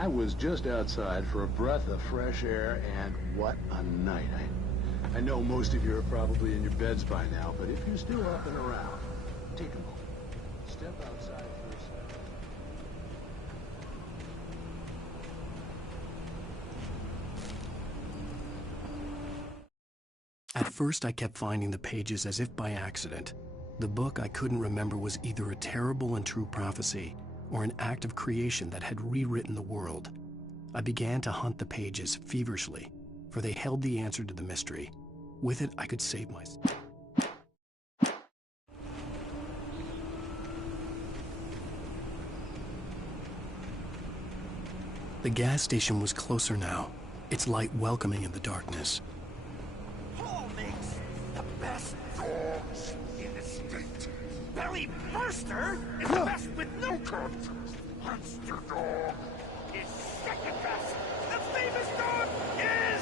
I was just outside for a breath of fresh air, and what a night. I know most of you are probably in your beds by now, but if you're still up and around, take a moment. Step outside for a second. At first, I kept finding the pages as if by accident. The book I couldn't remember was either a terrible and true prophecy or an act of creation that had rewritten the world. I began to hunt the pages feverishly, for they held the answer to the mystery. With it, I could save myself. The gas station was closer now, its light welcoming in the darkness. Paul makes the best dogs in the state. Belly Burster is the best with no confidence. Monster Dog is second best. The famous dog is...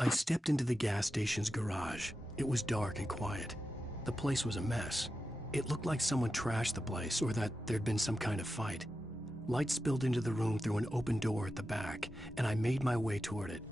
I stepped into the gas station's garage. It was dark and quiet. The place was a mess. It looked like someone trashed the place or that there'd been some kind of fight. Light spilled into the room through an open door at the back, and I made my way toward it.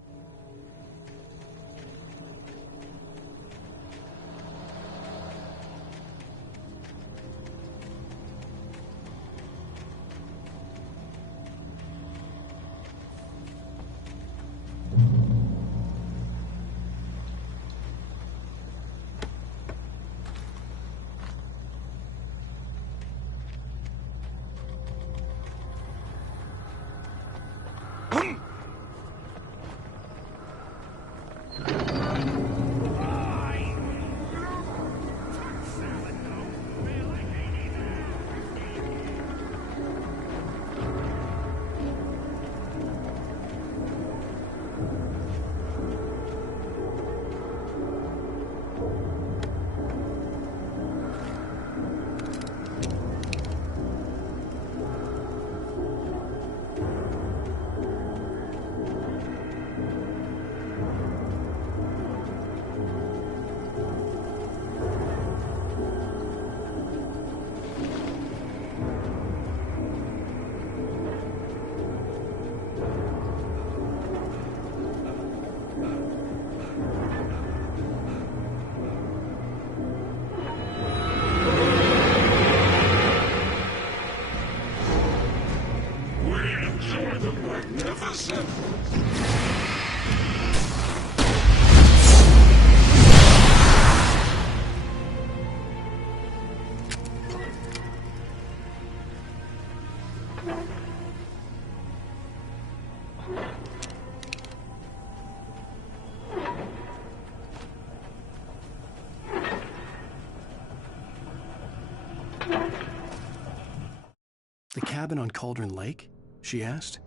"The cabin on Cauldron Lake?" she asked.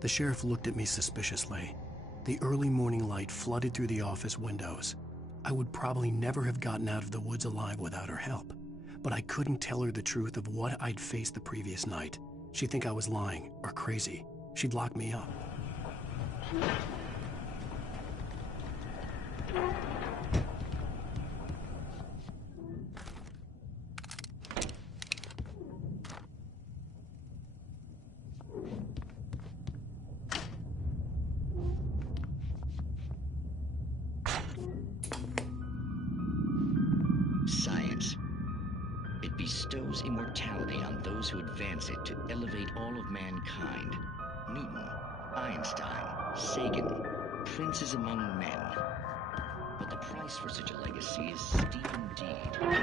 The sheriff looked at me suspiciously. The early morning light flooded through the office windows. I would probably never have gotten out of the woods alive without her help. but I couldn't tell her the truth of what I'd faced the previous night. She'd think I was lying or crazy. She'd lock me up. Science. It bestows immortality on those who advance it to elevate all of mankind. Newton, Einstein, Sagan, princes among men. But the price for such a legacy is steep indeed.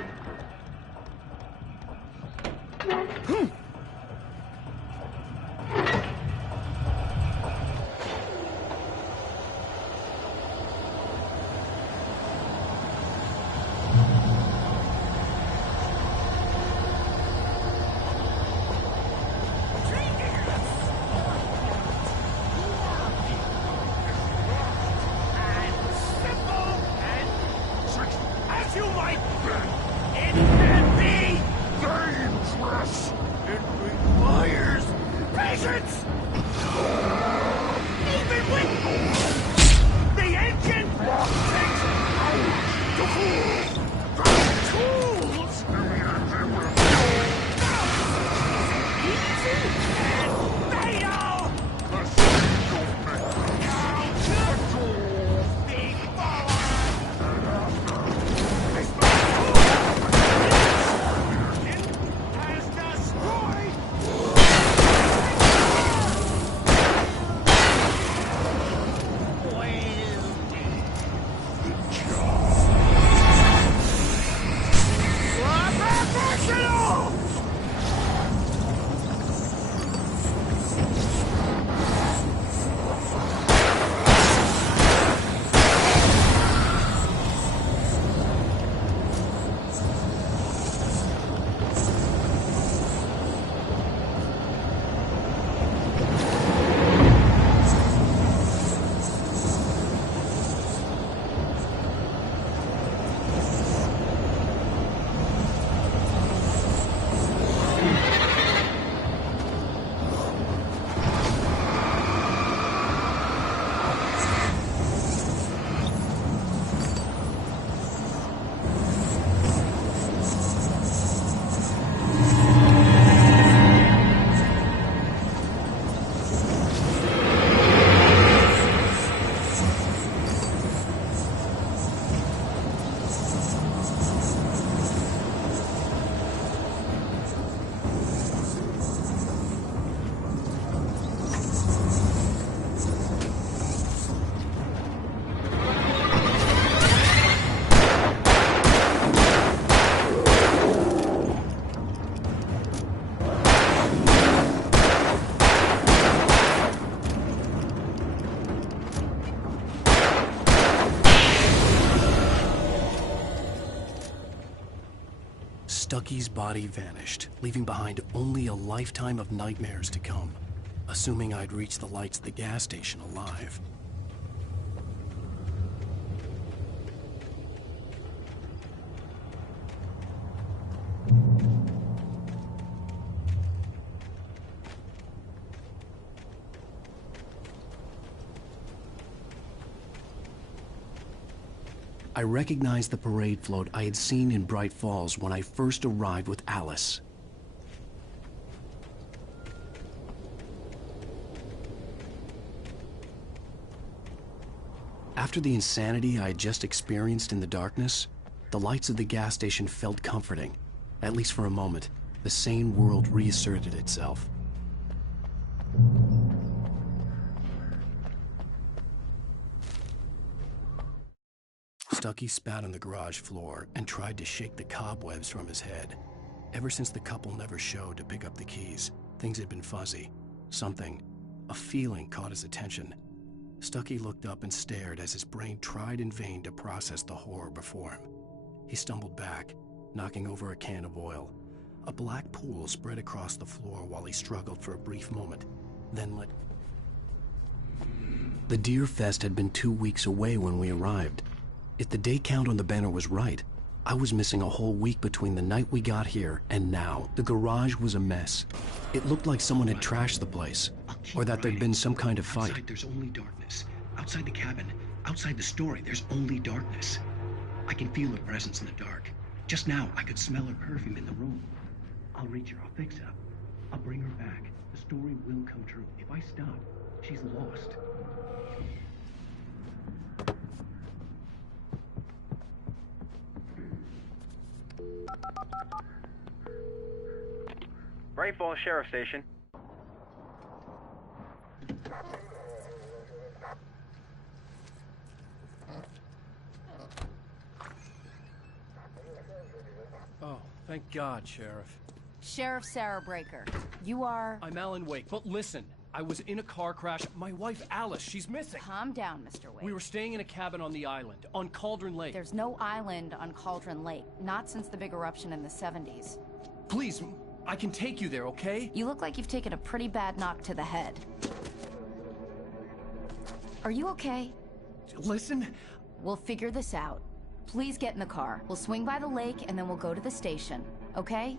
Stucky's body vanished, leaving behind only a lifetime of nightmares to come, assuming I'd reached the lights of the gas station alive. I recognized the parade float I had seen in Bright Falls when I first arrived with Alice. After the insanity I had just experienced in the darkness, the lights of the gas station felt comforting. At least for a moment, the sane world reasserted itself. Stucky spat on the garage floor and tried to shake the cobwebs from his head. Ever since the couple never showed to pick up the keys, things had been fuzzy. Something, a feeling, caught his attention. Stucky looked up and stared as his brain tried in vain to process the horror before him. He stumbled back, knocking over a can of oil. A black pool spread across the floor while he struggled for a brief moment, then let... The Deer Fest had been 2 weeks away when we arrived. If the day count on the banner was right, I was missing a whole week between the night we got here and now. The garage was a mess. It looked like someone had trashed the place, or that there'd been some kind of fight. Outside, there's only darkness. Outside the cabin, outside the story, there's only darkness. I can feel her presence in the dark. Just now, I could smell her perfume in the room. I'll reach her, I'll fix her. I'll bring her back. The story will come true. If I stop, she's lost. Bright Falls Sheriff Station. Oh, thank God, Sheriff. Sheriff Sarah Breaker. You are... I'm Alan Wake, but listen. I was in a car crash. My wife, Alice, she's missing. Calm down, Mr. Wake. We were staying in a cabin on the island, on Cauldron Lake. There's no island on Cauldron Lake. Not since the big eruption in the 70s. Please, I can take you there, okay? You look like you've taken a pretty bad knock to the head. Are you okay? Listen. We'll figure this out. Please get in the car. We'll swing by the lake and then we'll go to the station, okay?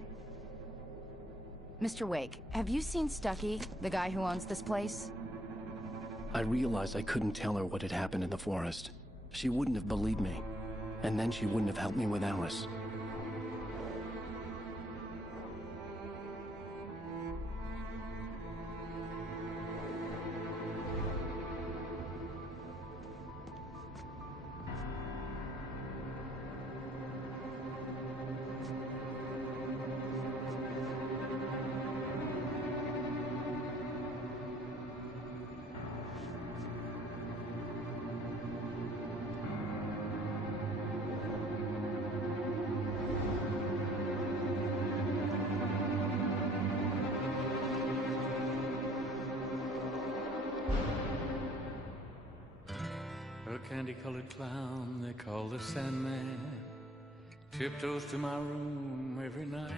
Mr. Wake, have you seen Stucky, the guy who owns this place? I realized I couldn't tell her what had happened in the forest. She wouldn't have believed me. And then she wouldn't have helped me with Alice. A candy-colored clown they call the Sandman tiptoes to my room every night,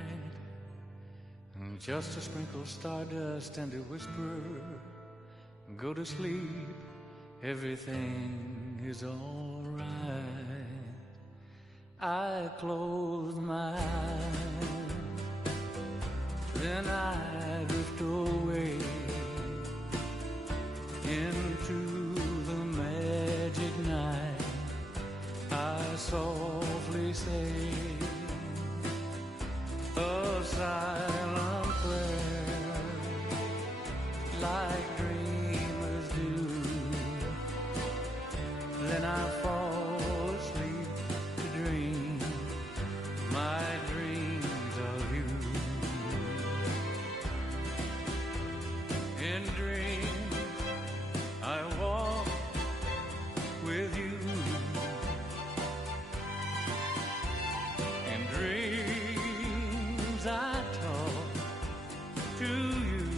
and just to sprinkle stardust and to whisper, go to sleep, everything is all right. I close my eyes, then I drift away into the magic night. I softly say a silent prayer, like dreamers do. Then I fall asleep to dream my dreams of you. In dreams I walk with you. In dreams I talk to you.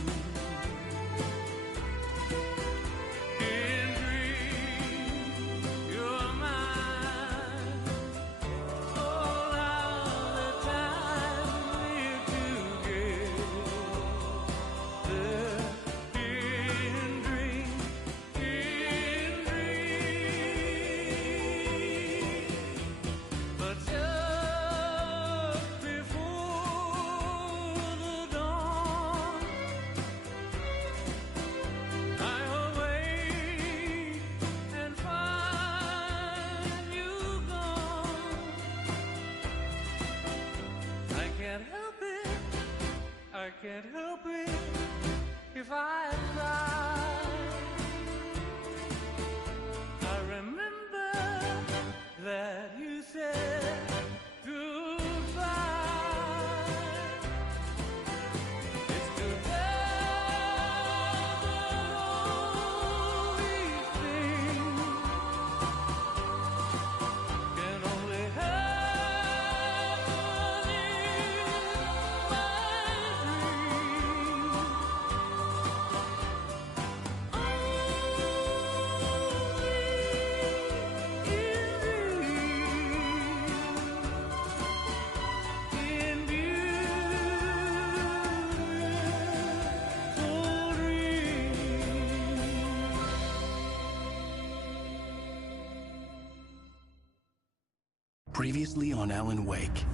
Previously on Alan Wake.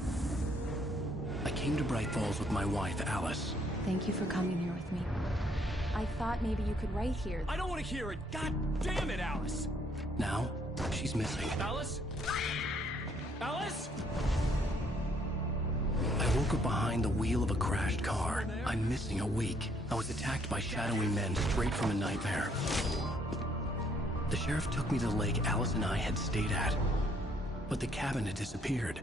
I came to Bright Falls with my wife, Alice. Thank you for coming here with me. I thought maybe you could write here. I don't want to hear it! God damn it, Alice! Now, she's missing. Alice? Alice? I woke up behind the wheel of a crashed car. I'm missing a week. I was attacked by shadowy men straight from a nightmare. The sheriff took me to the lake Alice and I had stayed at, but the cabin had disappeared.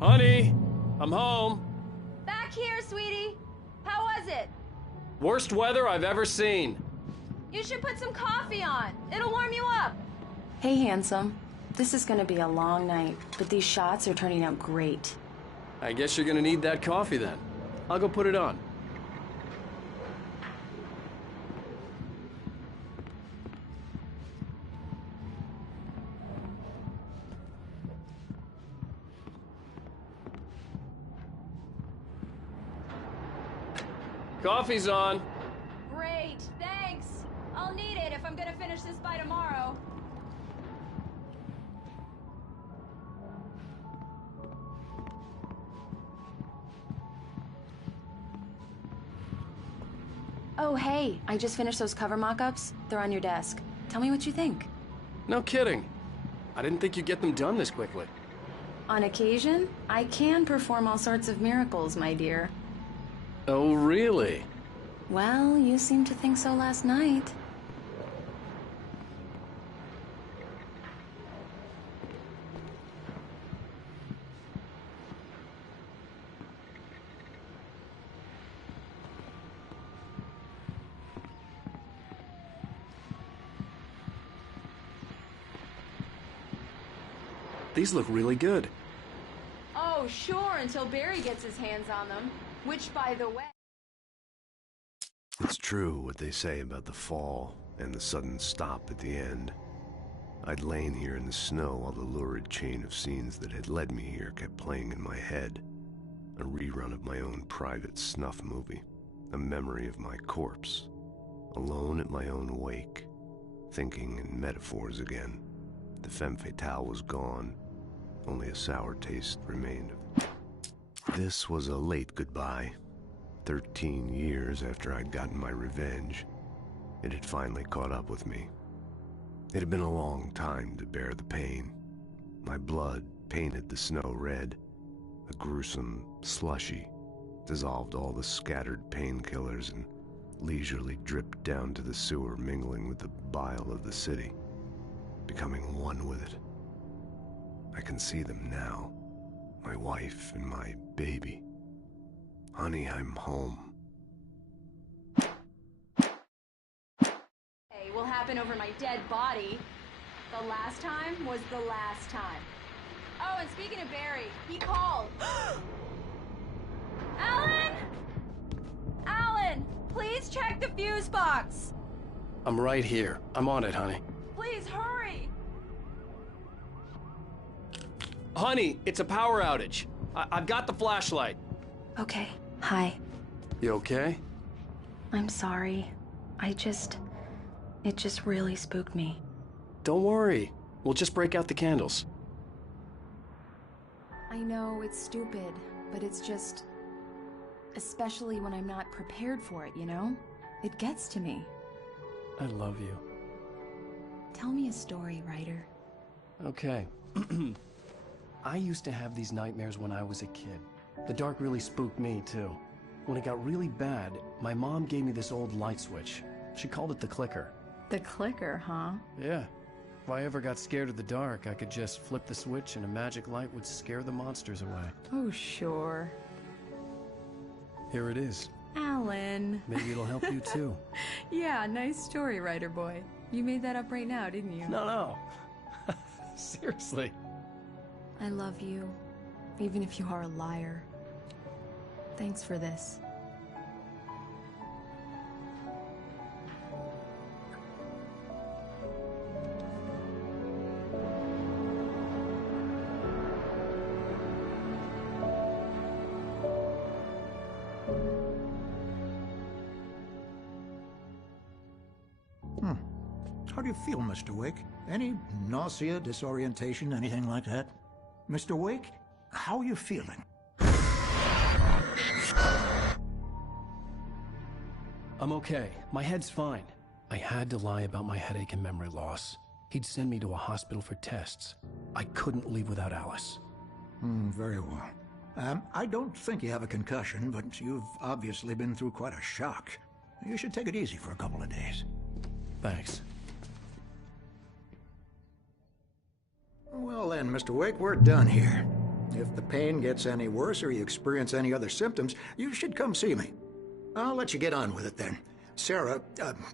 Honey, I'm home. Back here, sweetie. How was it? Worst weather I've ever seen. You should put some coffee on. It'll warm you up. Hey, handsome. This is gonna be a long night, but these shots are turning out great. I guess you're gonna need that coffee then. I'll go put it on. Coffee's on. Great, thanks. I'll need it if I'm gonna finish this by tomorrow. Oh, hey, I just finished those cover mock-ups. They're on your desk. Tell me what you think. No kidding. I didn't think you'd get them done this quickly. On occasion, I can perform all sorts of miracles, my dear. Oh, really? Well, you seemed to think so last night. These look really good. Oh, sure, until Barry gets his hands on them. Which, by the way... It's true what they say about the fall and the sudden stop at the end. I'd lain here in the snow while the lurid chain of scenes that had led me here kept playing in my head. A rerun of my own private snuff movie. A memory of my corpse. Alone at my own wake. Thinking in metaphors again. The femme fatale was gone. Only a sour taste remained. This was a late goodbye. 13 years after I'd gotten my revenge, it had finally caught up with me. It had been a long time to bear the pain. My blood painted the snow red. A gruesome slushy dissolved all the scattered painkillers and leisurely dripped down to the sewer, mingling with the bile of the city, becoming one with it. I can see them now, my wife and my baby. Honey, I'm home. Hey, will happen over my dead body. The last time was the last time. Oh, and speaking of Barry, he called. Alan! Alan, please check the fuse box. I'm right here. I'm on it, honey. Please hurry. Honey, it's a power outage. I've got the flashlight. Okay, hi. You okay? I'm sorry. It just really spooked me. Don't worry. We'll just break out the candles. I know it's stupid, but it's just... especially when I'm not prepared for it, you know? It gets to me. I love you. Tell me a story, writer. Okay. I used to have these nightmares when I was a kid. The dark really spooked me, too. When it got really bad, my mom gave me this old light switch. She called it the clicker. The clicker, huh? Yeah. If I ever got scared of the dark, I could just flip the switch and a magic light would scare the monsters away. Oh, sure. Here it is. Alan. Maybe it'll help you, too. Yeah, nice story, writer boy. You made that up right now, didn't you? No. Seriously. I love you, even if you are a liar. Thanks for this. How do you feel, Mr. Wake? Any nausea, disorientation, anything like that? Mr. Wake, how are you feeling? I'm okay. My head's fine. I had to lie about my headache and memory loss. He'd send me to a hospital for tests. I couldn't leave without Alice. Very well. I don't think you have a concussion, but you've obviously been through quite a shock. You should take it easy for a couple of days. Thanks. Well then, Mr. Wake, we're done here. If the pain gets any worse or you experience any other symptoms, you should come see me. I'll let you get on with it then. Sarah,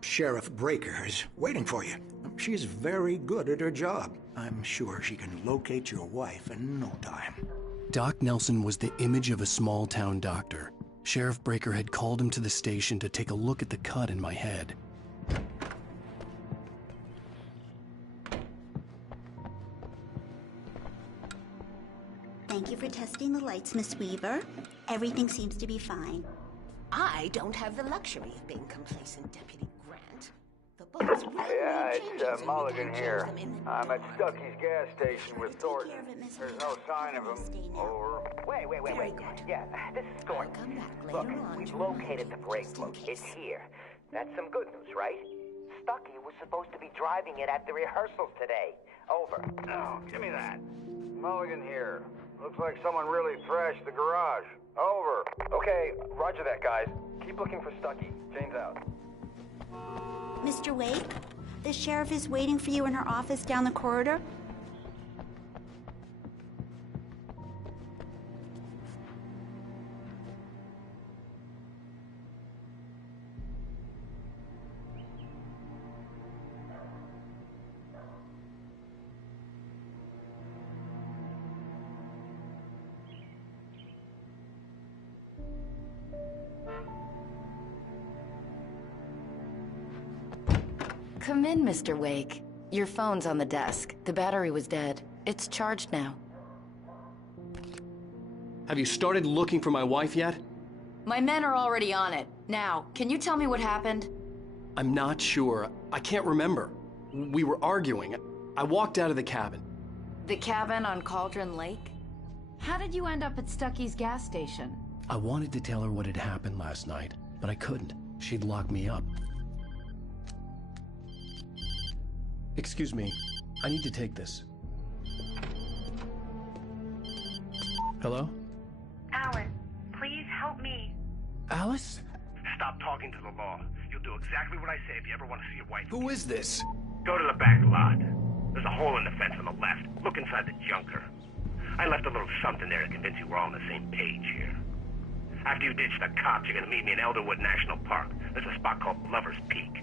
Sheriff Breaker, is waiting for you. She's very good at her job. I'm sure she can locate your wife in no time. Doc Nelson was the image of a small-town doctor. Sheriff Breaker had called him to the station to take a look at the cut in my head. Thank you for testing the lights, Miss Weaver. Everything seems to be fine. I don't have the luxury of being complacent, Deputy Grant. The bullets will it's Mulligan here. I'm at Stucky's gas station with Thornton. There's no sign of him. Over. Wait. Yeah, this is Thornton. Look, we've located the brake book. It's here. That's some good news, right? Stucky was supposed to be driving it at the rehearsals today. Over. Oh, give me that. Mulligan here. Looks like someone really thrashed the garage. Over. Okay, roger that, guys. Keep looking for Stucky. Jane's out. Mr. Wake, the sheriff is waiting for you in her office down the corridor. Come in, Mr. Wake. Your phone's on the desk. The battery was dead. It's charged now. Have you started looking for my wife yet? My men are already on it. Now, can you tell me what happened? I'm not sure. I can't remember. We were arguing. I walked out of the cabin. The cabin on Cauldron Lake? How did you end up at Stucky's gas station? I wanted to tell her what had happened last night, but I couldn't. She'd lock me up. Excuse me. I need to take this. Hello? Alan, please help me. Alice? Stop talking to the law. You'll do exactly what I say if you ever want to see your wife. Who is this? Go to the back lot. There's a hole in the fence on the left. Look inside the junker. I left a little something there to convince you we're all on the same page here. After you ditch the cops, you're gonna meet me in Elderwood National Park. There's a spot called Lover's Peak.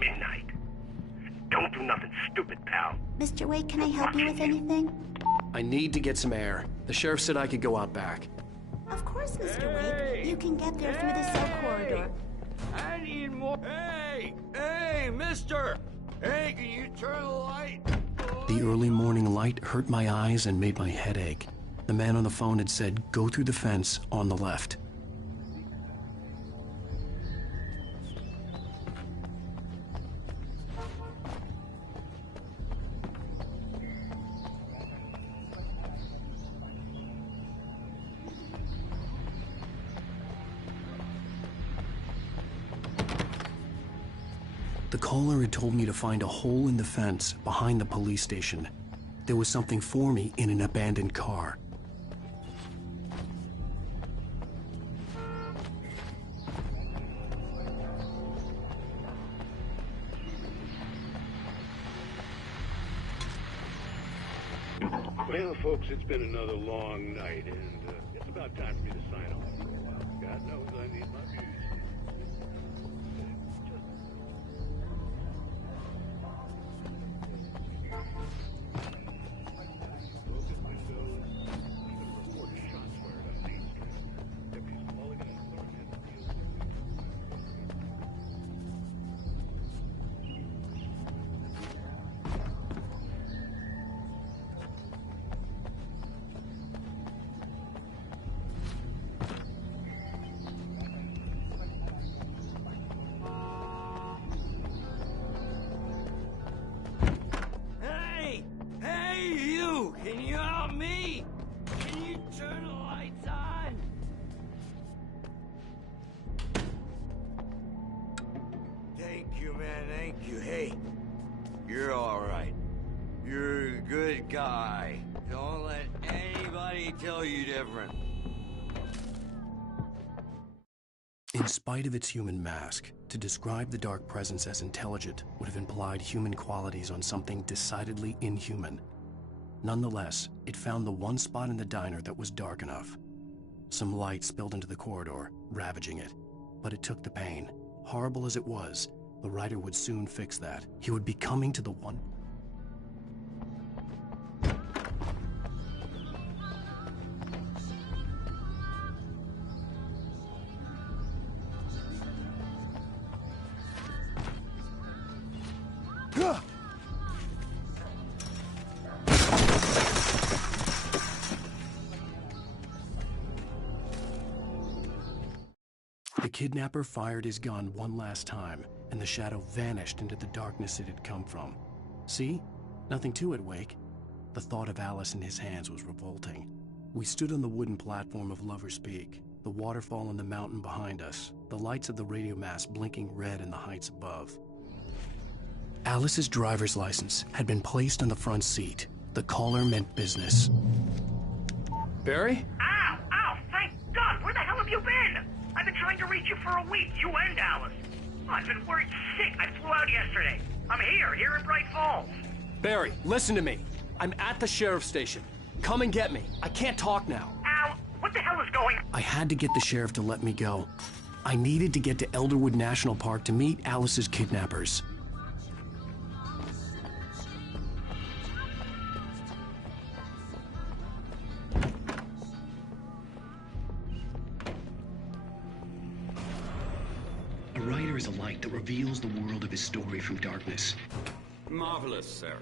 Midnight. Don't do nothing stupid, pal. Mr. Wake, can I help you with anything? I need to get some air. The sheriff said I could go out back. Of course, Mr. Wake. You can get there through the cell corridor. I need more. Hey, mister! Hey, can you turn the light? The early morning light hurt my eyes and made my head ache. The man on the phone had said, go through the fence on the left. The caller had told me to find a hole in the fence behind the police station. There was something for me in an abandoned car. Well, folks, it's been another long night, and it's about time for me to sign off for a while. God knows I need my views. guy. Don't let anybody tell you different. In spite of its human mask, to describe the Dark Presence as intelligent would have implied human qualities on something decidedly inhuman. Nonetheless, it found the one spot in the diner that was dark enough. Some light spilled into the corridor, ravaging it. But it took the pain. Horrible as it was, the writer would soon fix that. He would be coming to the one... The kidnapper fired his gun one last time, and the shadow vanished into the darkness it had come from. See? Nothing to it, Wake. The thought of Alice in his hands was revolting. We stood on the wooden platform of Lover's Peak, the waterfall and the mountain behind us, the lights of the radio mast blinking red in the heights above. Alice's driver's license had been placed on the front seat. The caller meant business. Barry? Ow! Ow! Thank God! Where the hell have you been? I've been trying to reach you for a week, you and Alice. I've been worried sick. I flew out yesterday. I'm here in Bright Falls. Barry, listen to me. I'm at the sheriff's station. Come and get me. I can't talk now. Al, what the hell is going on? I had to get the sheriff to let me go. I needed to get to Elderwood National Park to meet Alice's kidnappers. A writer is a light that reveals the world of his story from darkness. Marvelous, Sarah.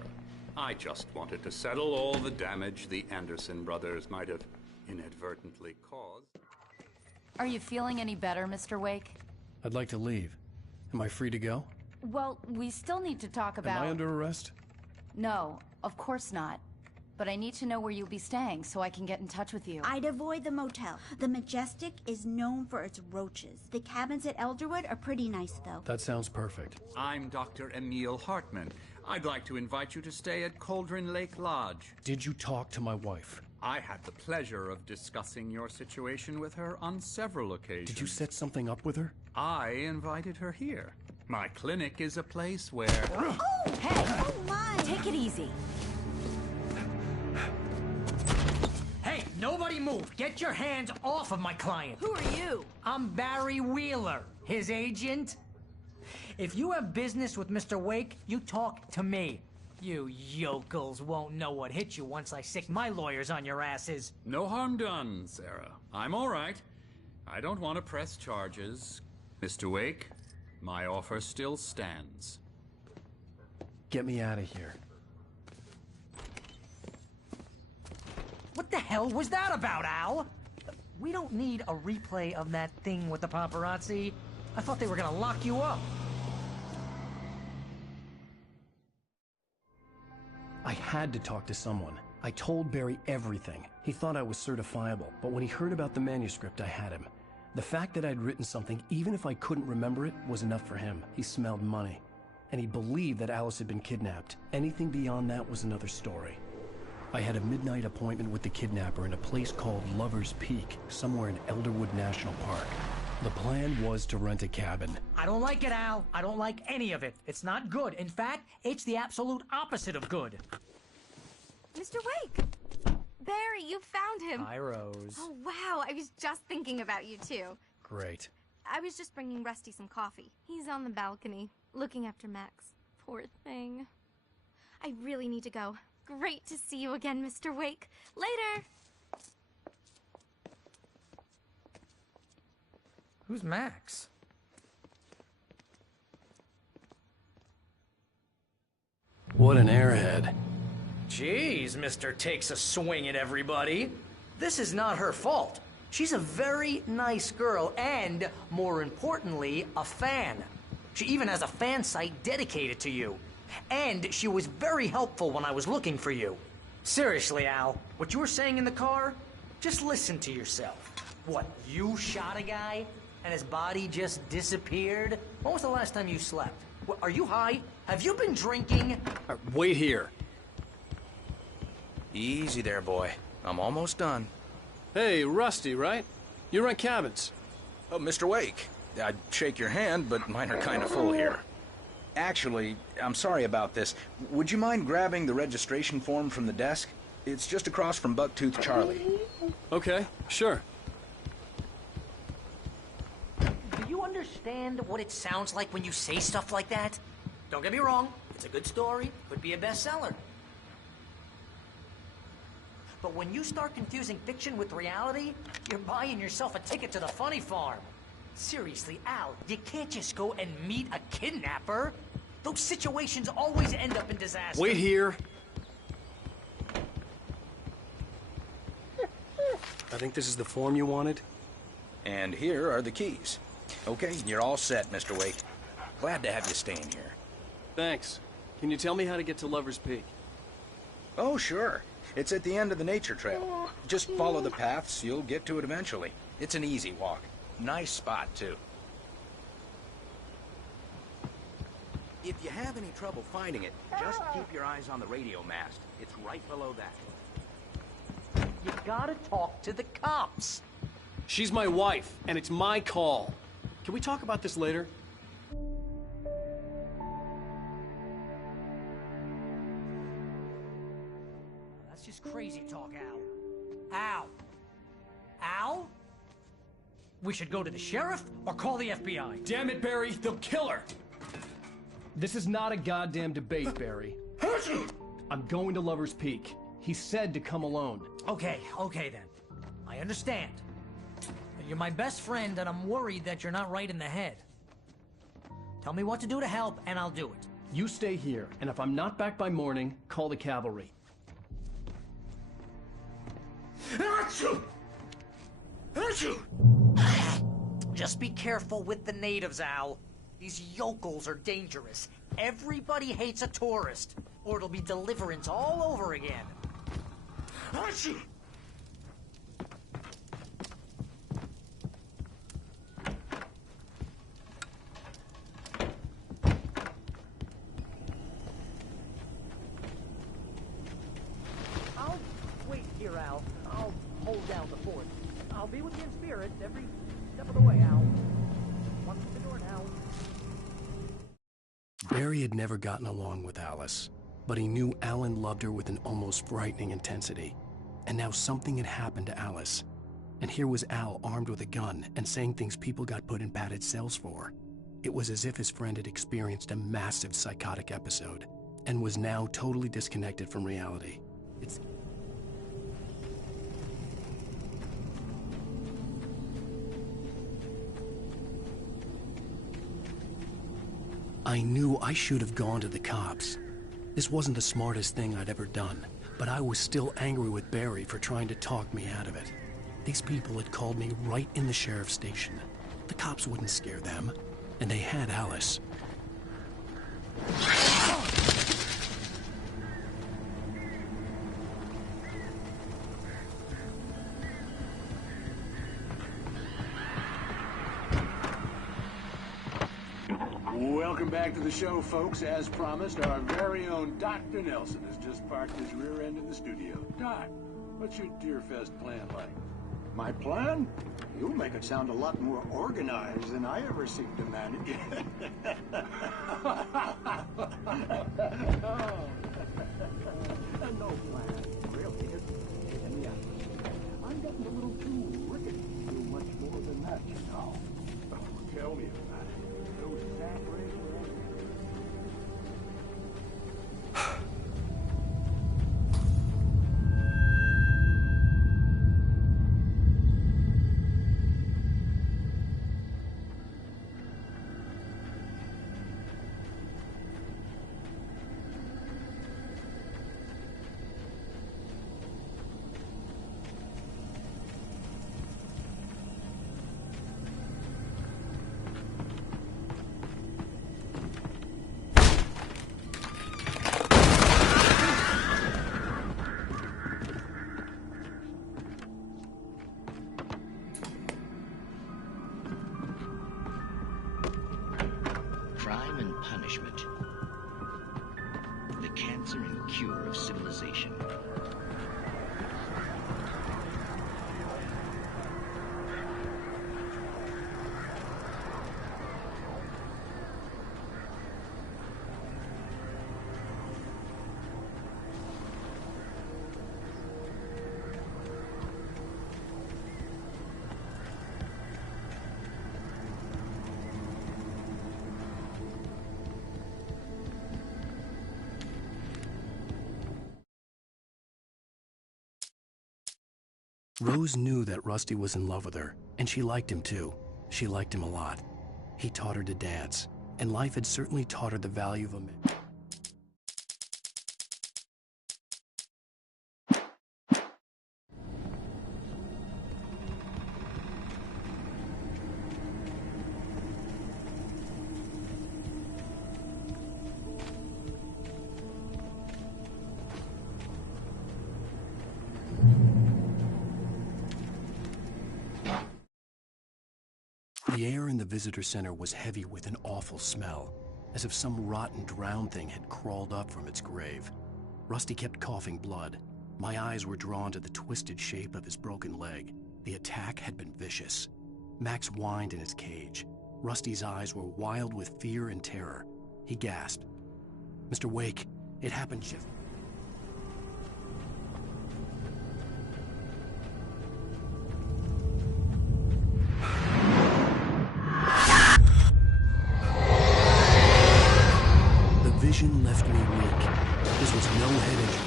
I just wanted to settle all the damage the Anderson brothers might have inadvertently caused. Are you feeling any better, Mr. Wake? I'd like to leave. Am I free to go? Well, we still need to talk about... Am I under arrest? No, of course not. But I need to know where you'll be staying so I can get in touch with you. I'd avoid the motel. The Majestic is known for its roaches. The cabins at Elderwood are pretty nice, though. That sounds perfect. I'm Dr. Emil Hartman. I'd like to invite you to stay at Cauldron Lake Lodge. Did you talk to my wife? I had the pleasure of discussing your situation with her on several occasions. Did you set something up with her? I invited her here. My clinic is a place where... Oh, hey! Oh, my! Take it easy. Hey, nobody move! Get your hands off of my client! Who are you? I'm Barry Wheeler, his agent. If you have business with Mr. Wake, you talk to me. You yokels won't know what hit you once I sick my lawyers on your asses. No harm done, Sarah. I'm all right. I don't want to press charges. Mr. Wake, my offer still stands. Get me out of here. What the hell was that about, Al? We don't need a replay of that thing with the paparazzi. I thought they were gonna lock you up. I had to talk to someone. I told Barry everything. He thought I was certifiable, but when he heard about the manuscript, I had him. The fact that I'd written something, even if I couldn't remember it, was enough for him. He smelled money. And he believed that Alice had been kidnapped. Anything beyond that was another story. I had a midnight appointment with the kidnapper in a place called Lover's Peak, somewhere in Elderwood National Park. The plan was to rent a cabin. I don't like it, Al. I don't like any of it. It's not good. In fact, it's the absolute opposite of good. Mr. Wake! Barry, you found him! Hi, Rose. Oh, wow. I was just thinking about you, too. Great. I was just bringing Rusty some coffee. He's on the balcony, looking after Max. Poor thing. I really need to go. Great to see you again, Mr. Wake. Later! Who's Max? What an airhead. Jeez, Mr. Takes a swing at everybody. This is not her fault. She's a very nice girl and, more importantly, a fan. She even has a fan site dedicated to you. And she was very helpful when I was looking for you. Seriously, Al, what you were saying in the car, just listen to yourself. What, you shot a guy and his body just disappeared? When was the last time you slept? What, are you high? Have you been drinking? Wait here. Easy there, boy. I'm almost done. Hey, Rusty, right? You rent cabins. Oh, Mr. Wake. I'd shake your hand, but mine are kind of full here. Actually, I'm sorry about this. Would you mind grabbing the registration form from the desk? It's just across from Bucktooth Charlie. Okay, sure. Do you understand what it sounds like when you say stuff like that? Don't get me wrong, it's a good story, could be a bestseller. But when you start confusing fiction with reality, you're buying yourself a ticket to the funny farm. Seriously, Al, you can't just go and meet a kidnapper. Those situations always end up in disaster. Wait here. I think this is the form you wanted. And here are the keys. Okay, you're all set, Mr. Wake. Glad to have you staying here. Thanks. Can you tell me how to get to Lover's Peak? Oh, sure. It's at the end of the nature trail. Just follow the paths, you'll get to it eventually. It's an easy walk. Nice spot, too. If you have any trouble finding it, just keep your eyes on the radio mast. It's right below that. You gotta talk to the cops. She's my wife, and it's my call. Can we talk about this later? That's just crazy talk, Al. Al? Al? We should go to the sheriff or call the FBI. Damn it, Barry, they'll kill her! This is not a goddamn debate, Barry. I'm going to Lover's Peak. He said to come alone. Okay then. I understand. But you're my best friend and I'm worried that you're not right in the head. Tell me what to do to help and I'll do it. You stay here, and if I'm not back by morning, call the cavalry. Just be careful with the natives, Al. These yokels are dangerous. Everybody hates a tourist, or it'll be Deliverance all over again. I'll wait here, Al. I'll hold down the fort. I'll be with you in spirit every step of the way, Al. One foot the door now. Barry had never gotten along with Alice, but he knew Alan loved her with an almost frightening intensity. And now something had happened to Alice. And here was Al armed with a gun and saying things people got put in padded cells for. It was as if his friend had experienced a massive psychotic episode and was now totally disconnected from reality. I knew I should have gone to the cops. This wasn't the smartest thing I'd ever done, but I was still angry with Barry for trying to talk me out of it. These people had called me right in the sheriff's station. The cops wouldn't scare them, and they had Alice. Welcome back to the show, folks. As promised, our very own Dr. Nelson has just parked his rear end in the studio. Doc, what's your Deerfest plan like? My plan? You make it sound a lot more organized than I ever seem to manage. No plan, really. Yeah. I'm getting a little too rickety to do much more than that, you know. Oh, tell me about it. Those sack races. Crime and punishment. The cancer and cure of civilization. Rose knew that Rusty was in love with her, and she liked him too. She liked him a lot. He taught her to dance, and life had certainly taught her the value of a man. The air in the visitor center was heavy with an awful smell, as if some rotten drowned thing had crawled up from its grave. Rusty kept coughing blood. My eyes were drawn to the twisted shape of his broken leg. The attack had been vicious. Max whined in his cage. Rusty's eyes were wild with fear and terror. He gasped. "Mr. Wake, it happened just..." Vision left me weak. This was no head injury.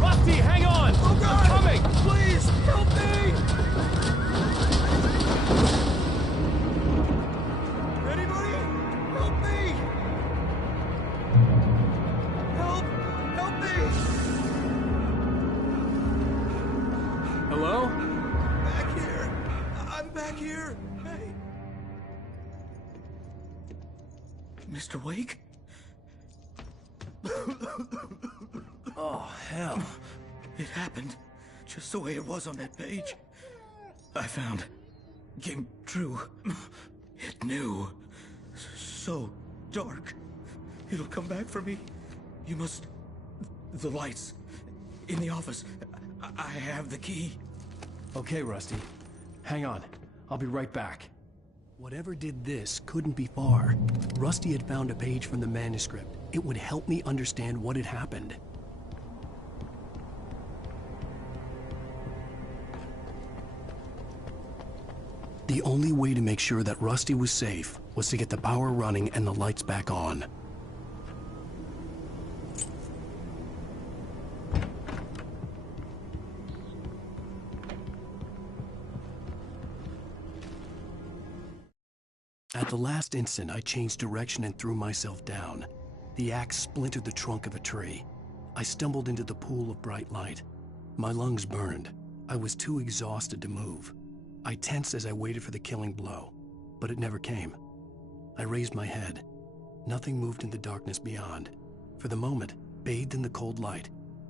Rusty, hang on! Oh God! I'm coming! Please, help me! Anybody? Help me! Help me! Hello? Back here. I'm back here. Hey. Mr. Wake? Oh, hell. It happened just the way it was on that page. I found. Came true. It knew. So dark. It'll come back for me. You must... The lights. In the office. I have the key. Okay, Rusty. Hang on. I'll be right back. Whatever did this couldn't be far. Rusty had found a page from the manuscript. It would help me understand what had happened. The only way to make sure that Rusty was safe was to get the power running and the lights back on. At the last instant, I changed direction and threw myself down. The axe splintered the trunk of a tree. I stumbled into the pool of bright light. My lungs burned. I was too exhausted to move. I tensed as I waited for the killing blow, but it never came. I raised my head. Nothing moved in the darkness beyond. For the moment, bathed in the cold light,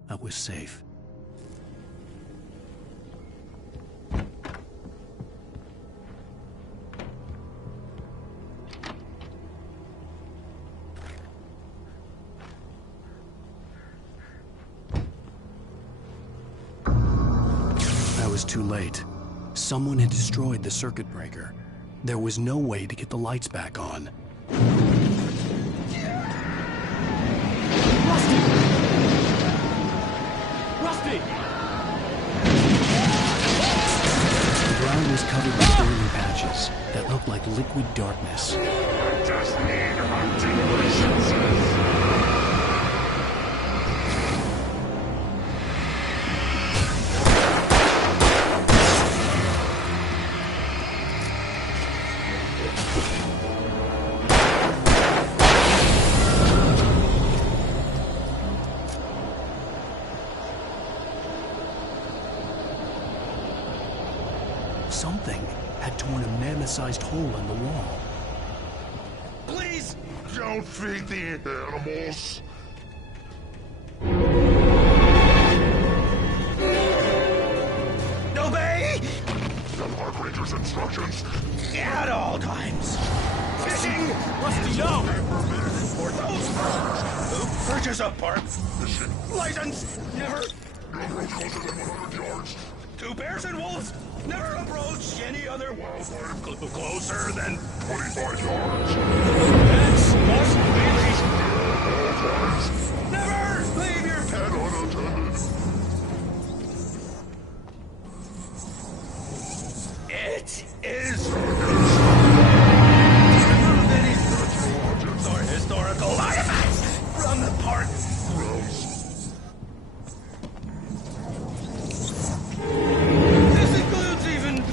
I was safe. Too late. Someone had destroyed the circuit breaker. There was no way to get the lights back on. Rusty! Rusty! The ground was covered with burning patches that looked like liquid darkness. Just need articulations. Something had torn a mammoth-sized hole in the wall. Please! Don't feed the animals! Obey! The Park Ranger's instructions! At all times! Fishing! Rusty, no! For those who purchase a park fishing license! Never! No approach closer than 100 yards! Two bears and wolves! Never approach any other wildlife closer than 25 yards! Pets must be released at all times! Never leave your pet unattended! It is... Remove any spiritual objects or historical artifacts from them apart. This includes even...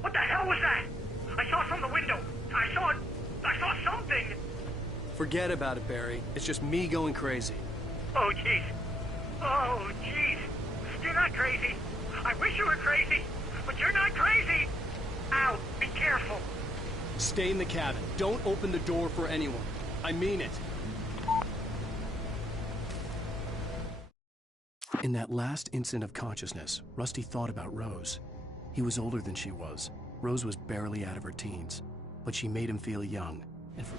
What the hell was that? I saw from the window. I saw something. Forget about it, Barry. It's just me going crazy. Oh, jeez. Oh, jeez. You're not crazy. I wish you were crazy, but you're not crazy. Ow, be careful. Stay in the cabin. Don't open the door for anyone. I mean it. In that last instant of consciousness, Rusty thought about Rose. He was older than she was. Rose was barely out of her teens, but she made him feel young. And for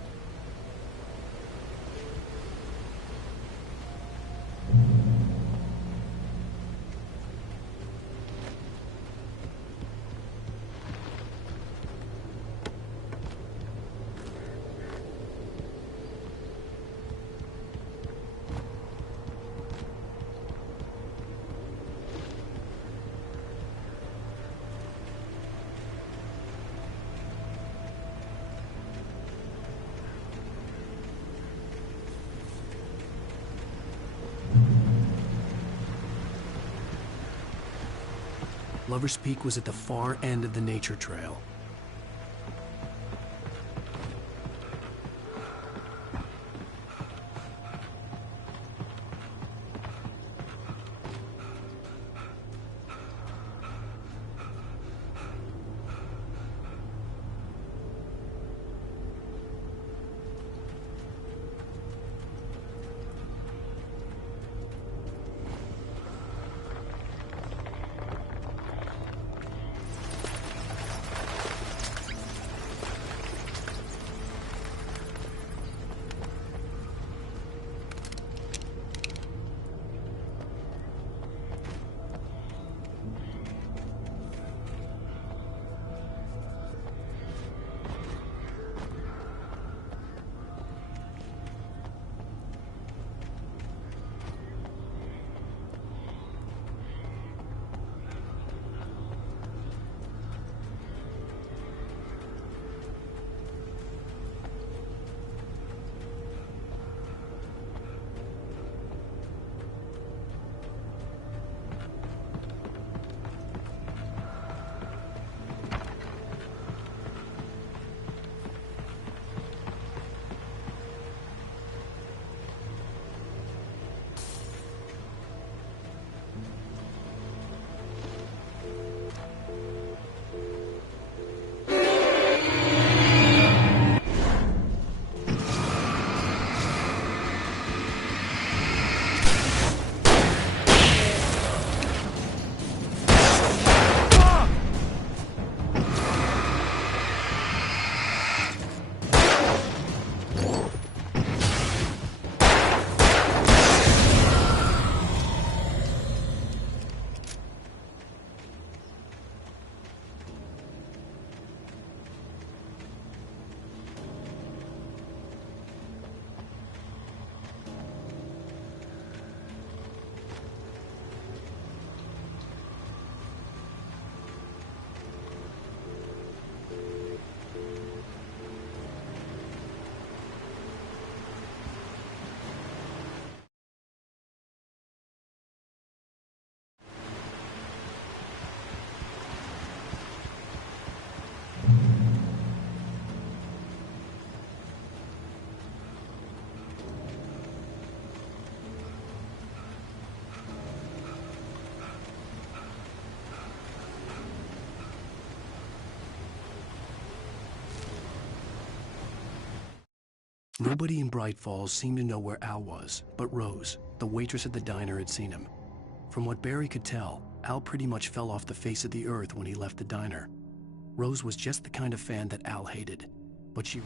Lover's Peak was at the far end of the nature trail. Nobody in Bright Falls seemed to know where Al was, but Rose, the waitress at the diner, had seen him. From what Barry could tell, Al pretty much fell off the face of the earth when he left the diner. Rose was just the kind of fan that Al hated, but she...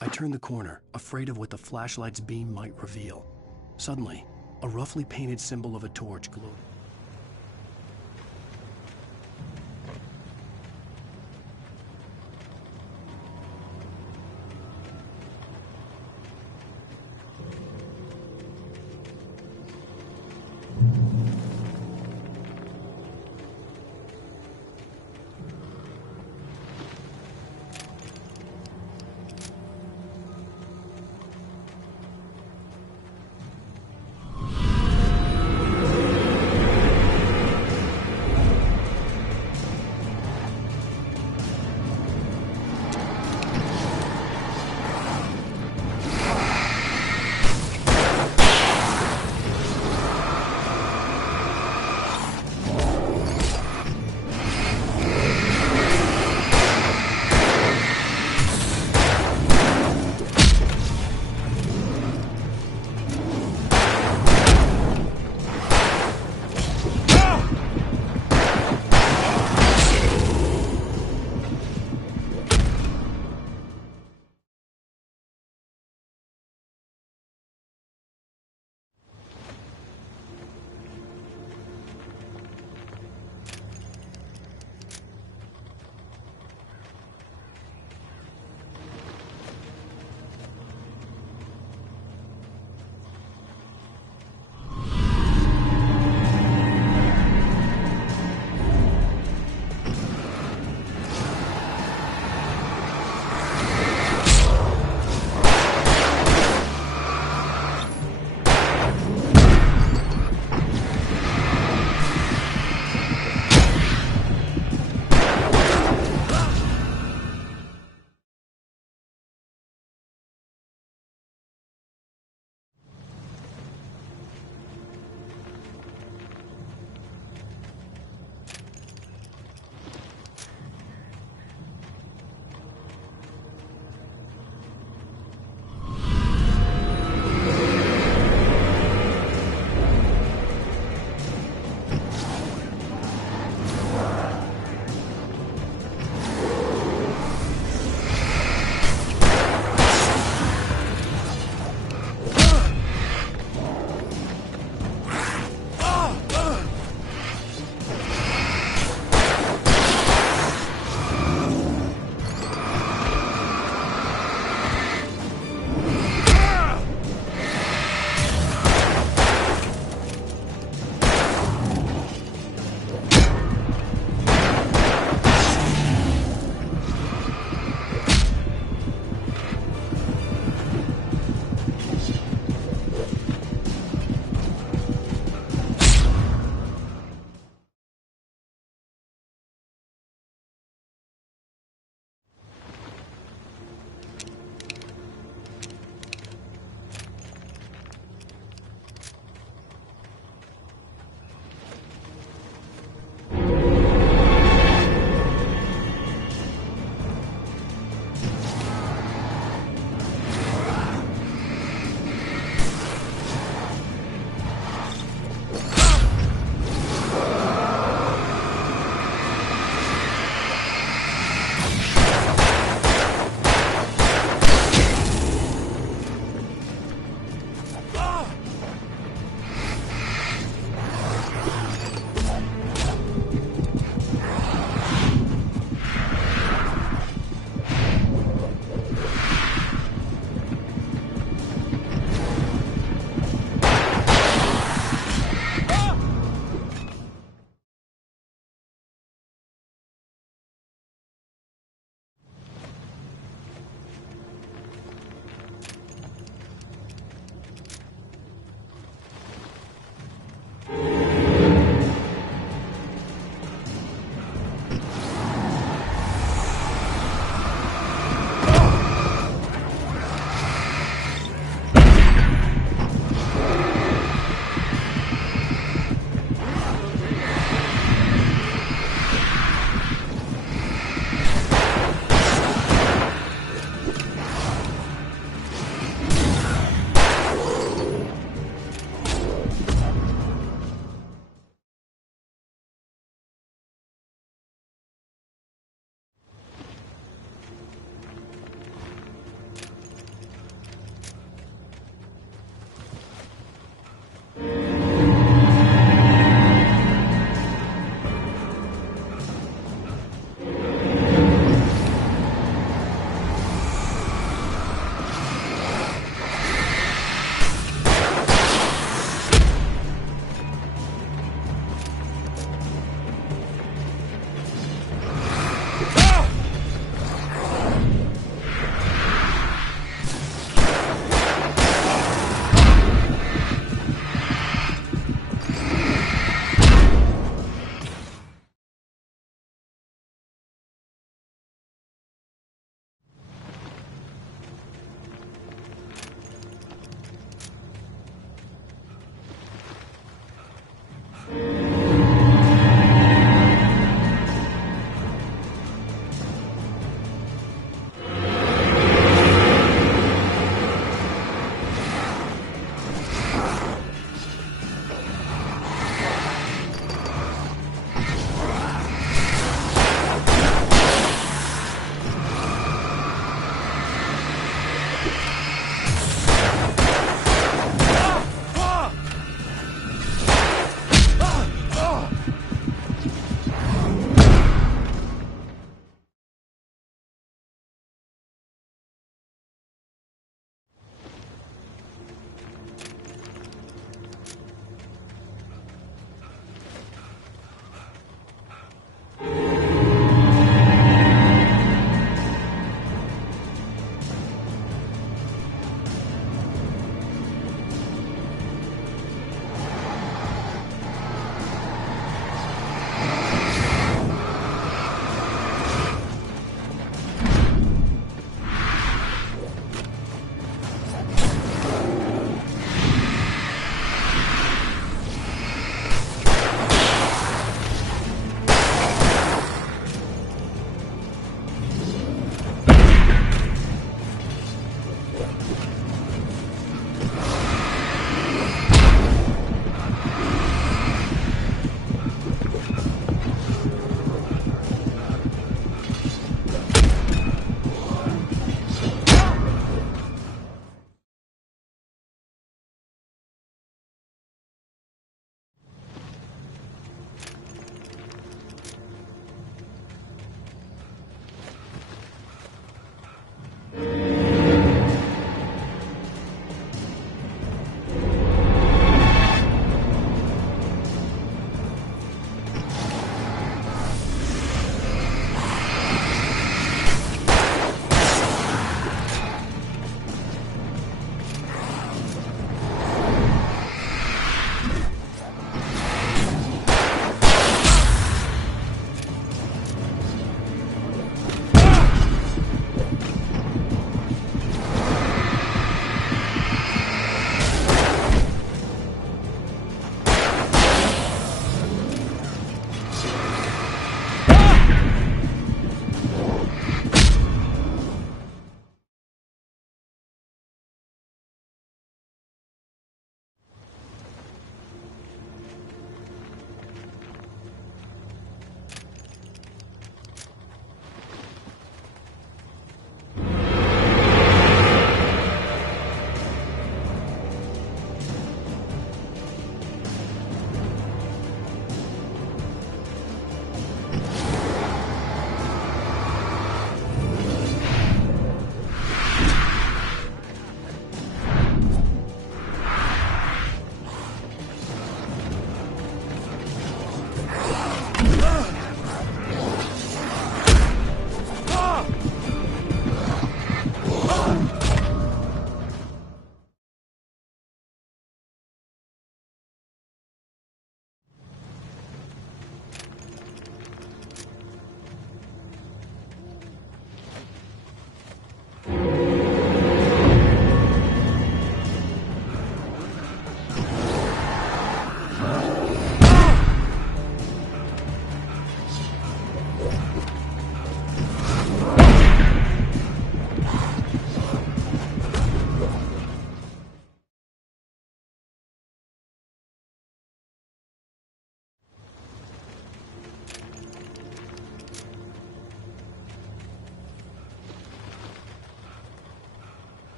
I turned the corner, afraid of what the flashlight's beam might reveal. Suddenly, a roughly painted symbol of a torch glowed.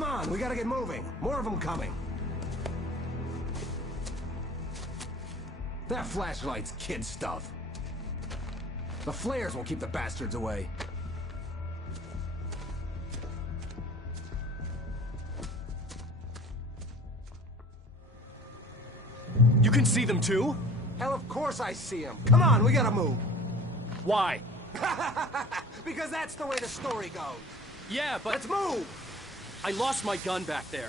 Come on, we gotta get moving. More of them coming. That flashlight's kid stuff. The flares will keep the bastards away. You can see them too? Hell, of course I see them. Come on, we gotta move. Why? Because that's the way the story goes. Yeah, but... Let's move! I lost my gun back there.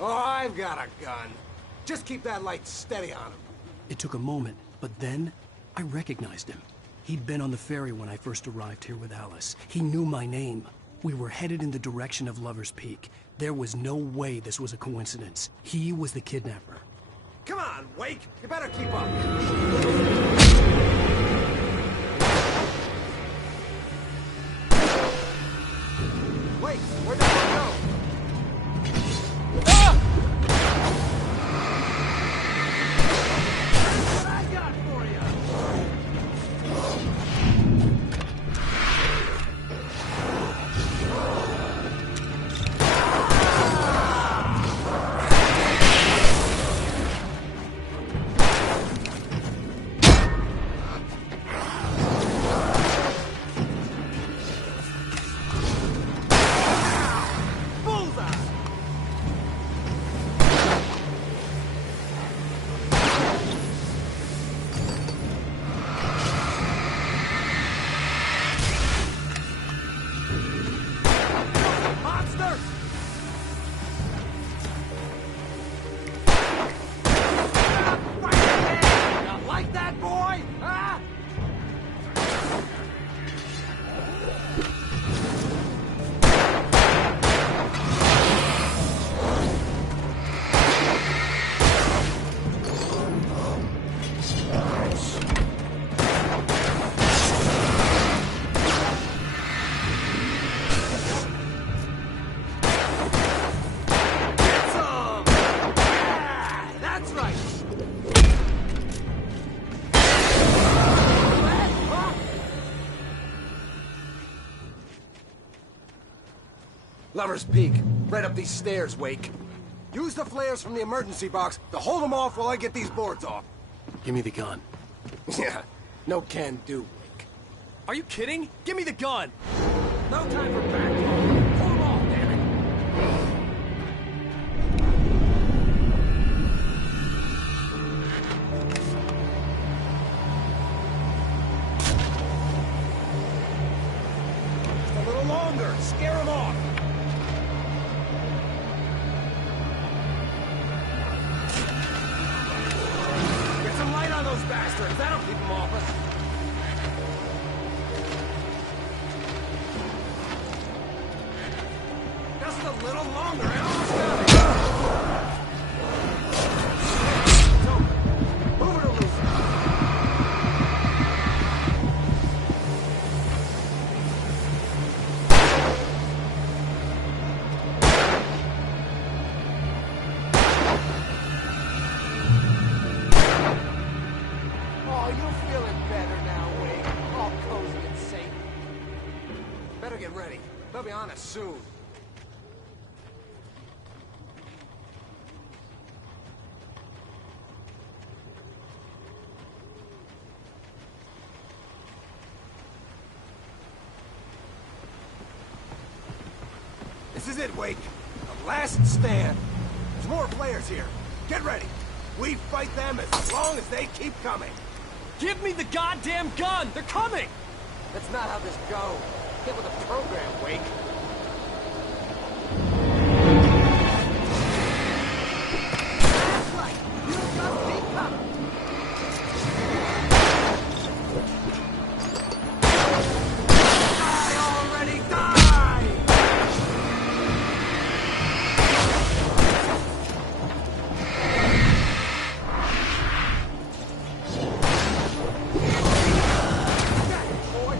Oh, I've got a gun. Just keep that light steady on him. It took a moment, but then I recognized him. He'd been on the ferry when I first arrived here with Alice. He knew my name. We were headed in the direction of Lover's Peak. There was no way this was a coincidence. He was the kidnapper. Come on, Wake! You better keep up! Wait, where'd that one go? Ah! What I got for you! Lover's Peak. Right up these stairs, Wake. Use the flares from the emergency box to hold them off while I get these boards off. Give me the gun. Yeah, no can do, Wake. Are you kidding? Give me the gun! No time for back talk. Pull them off, damn it! Just a little longer. Scare them off. Those bastards, that'll keep them off us. Just a little longer, I almost got it. So, move it or lose it. Get ready. They'll be on us soon. This is it, Wake. The last stand. There's more players here. Get ready. We fight them as long as they keep coming. Give me the goddamn gun! They're coming! That's not how this goes. Get with the program, Wake. That's right. You just keep coming. Die already, die! Boy.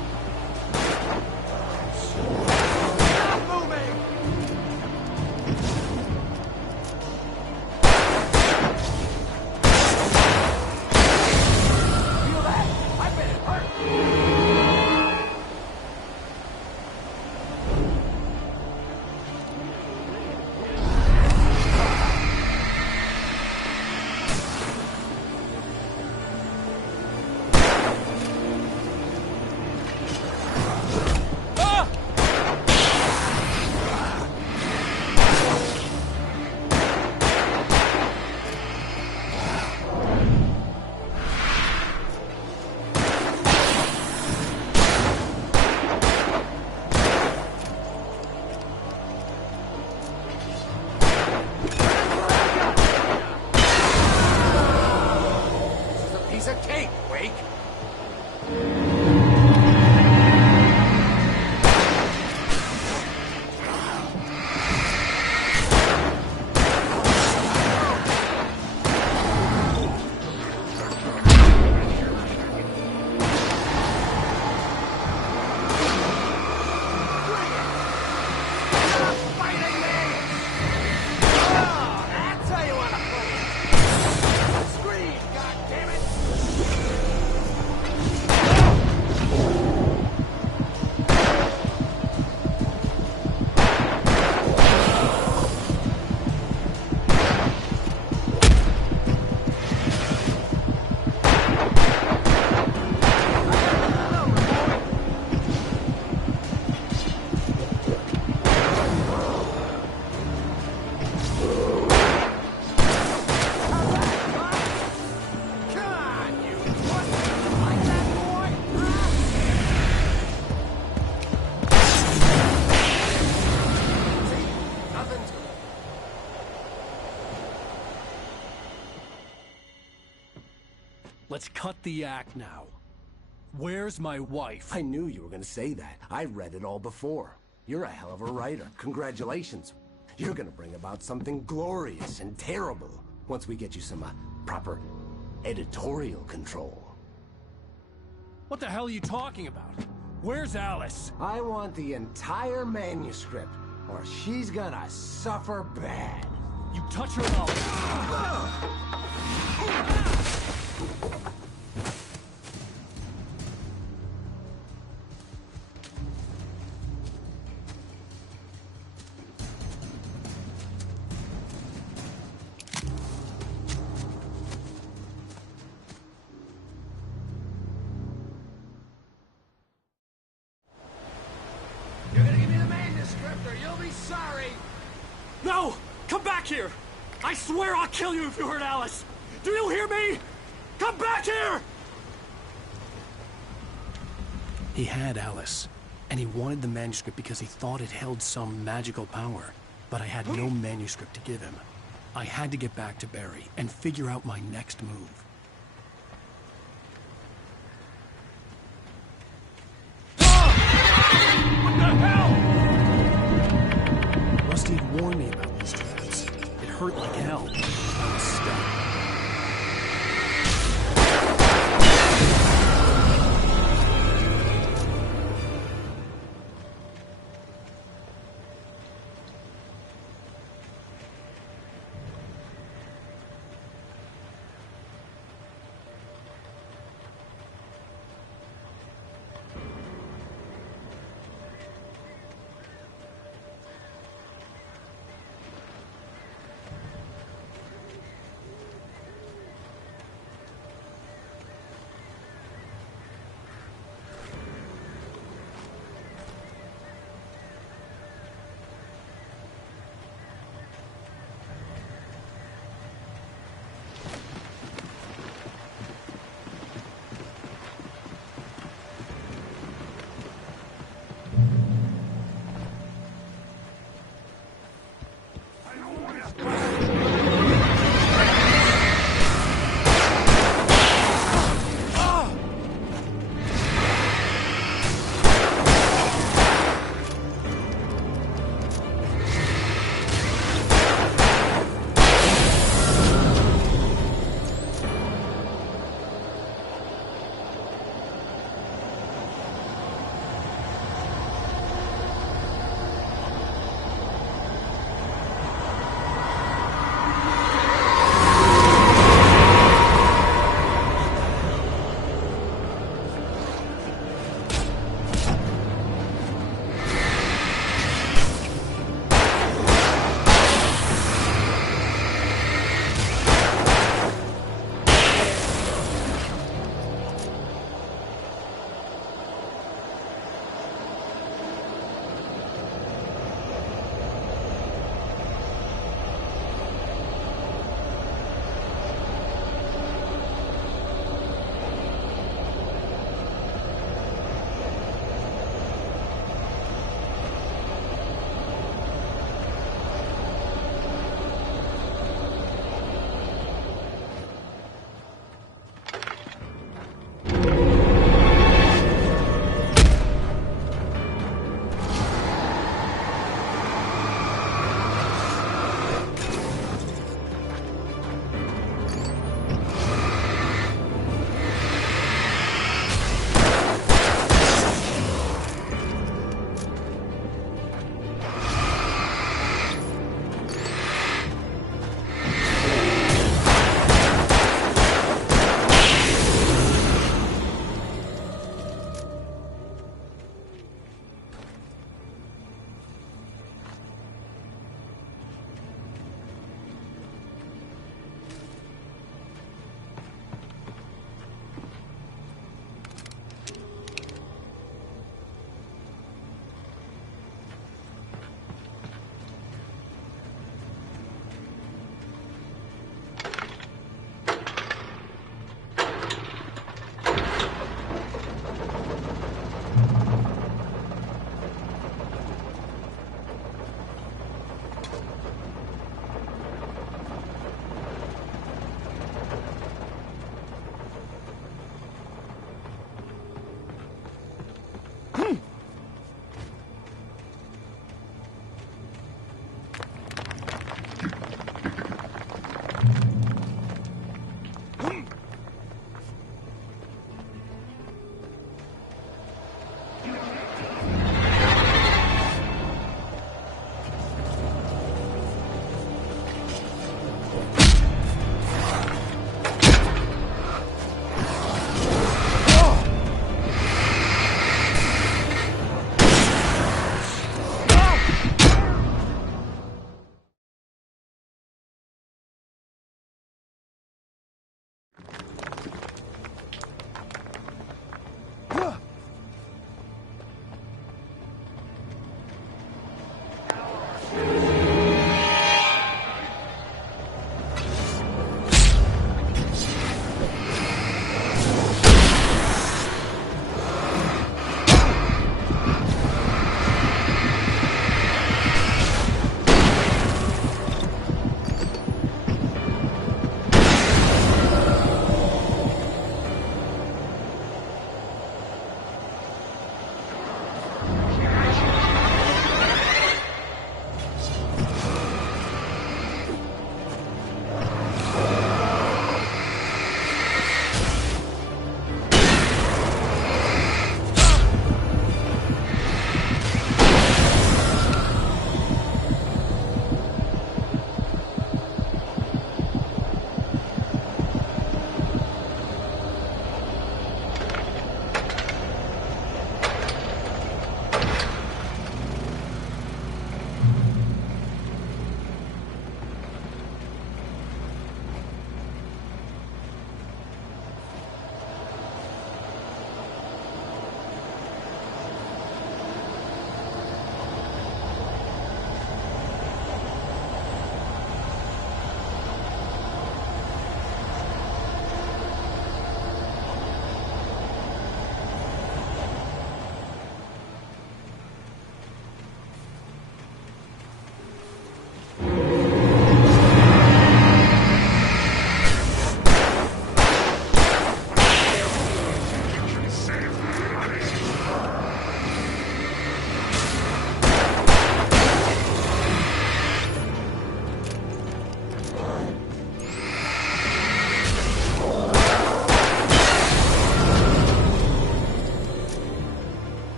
take, Wake? Let's cut the act now. Where's my wife? I knew you were gonna say that. I read it all before. You're a hell of a writer. Congratulations. You're gonna bring about something glorious and terrible once we get you some proper editorial control. What the hell are you talking about? Where's Alice? I want the entire manuscript, or she's gonna suffer bad. You touch her and You're gonna give me the manuscript or you'll be sorry! No! Come back here! I swear I'll kill you if you hurt Alice! Do you hear me? Come back here! He had Alice, and he wanted the manuscript because he thought it held some magical power. But I had no manuscript to give him. I had to get back to Barry and figure out my next move. What the hell? Rusty had warned me about these traps. It hurt like hell. I was stuck.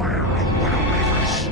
Beware of Widowmakers.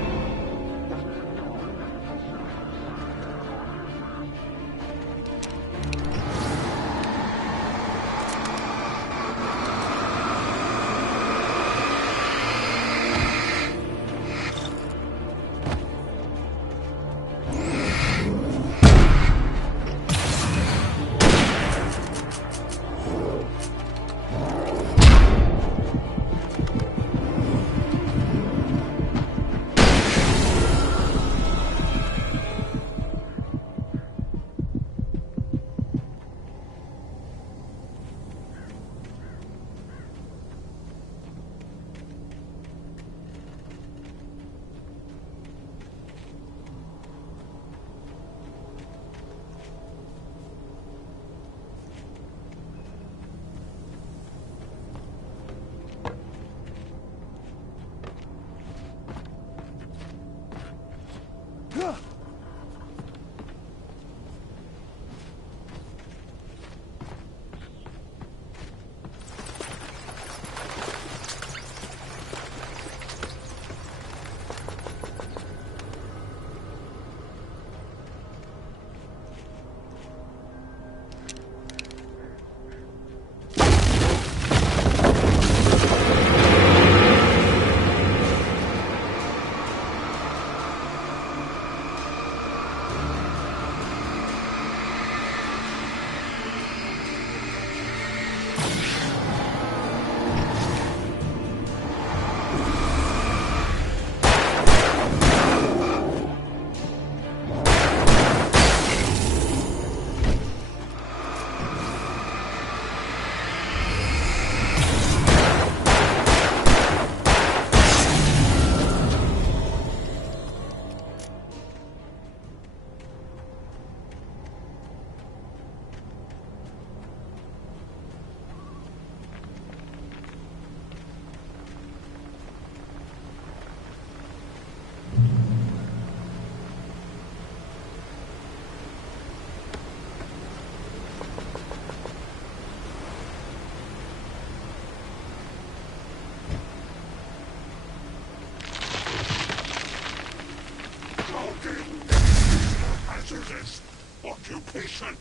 Hazardous occupation.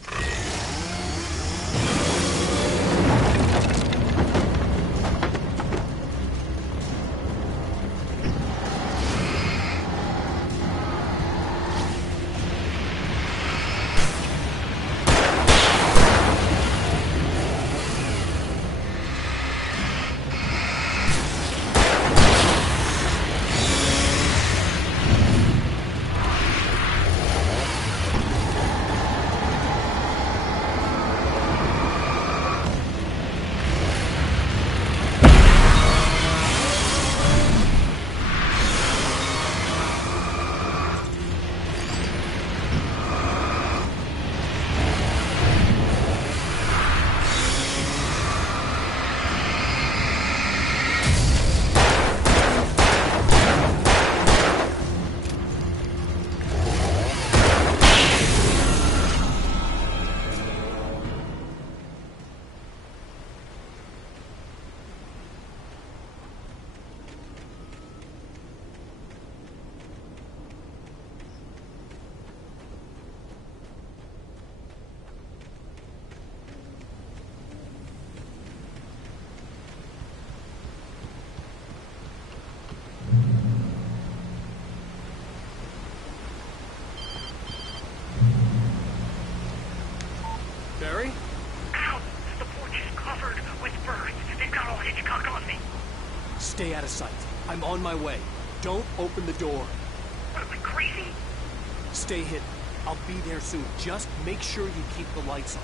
Barry? Ow! The porch is covered with birds. They've got all Hitchcock on me. Stay out of sight. I'm on my way. Don't open the door. What am I, crazy? Stay hidden. I'll be there soon. Just make sure you keep the lights on.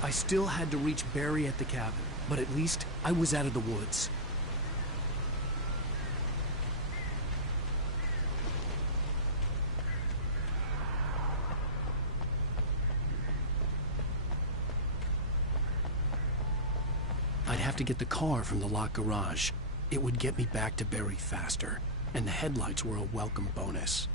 I still had to reach Barry at the cabin, but at least I was out of the woods. I'd have to get the car from the locked garage. It would get me back to Barry faster, and the headlights were a welcome bonus.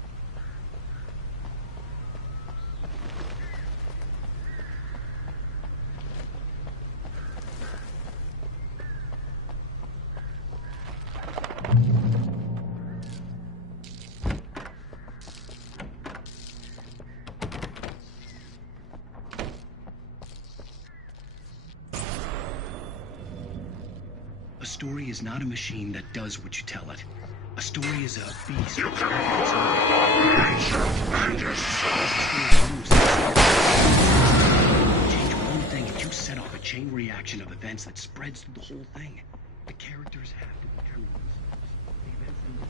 A story is not a machine that does what you tell it. A story is a beast. You can change one thing and you set off a chain reaction of events that spreads through the whole thing. The characters have to be true. The events in the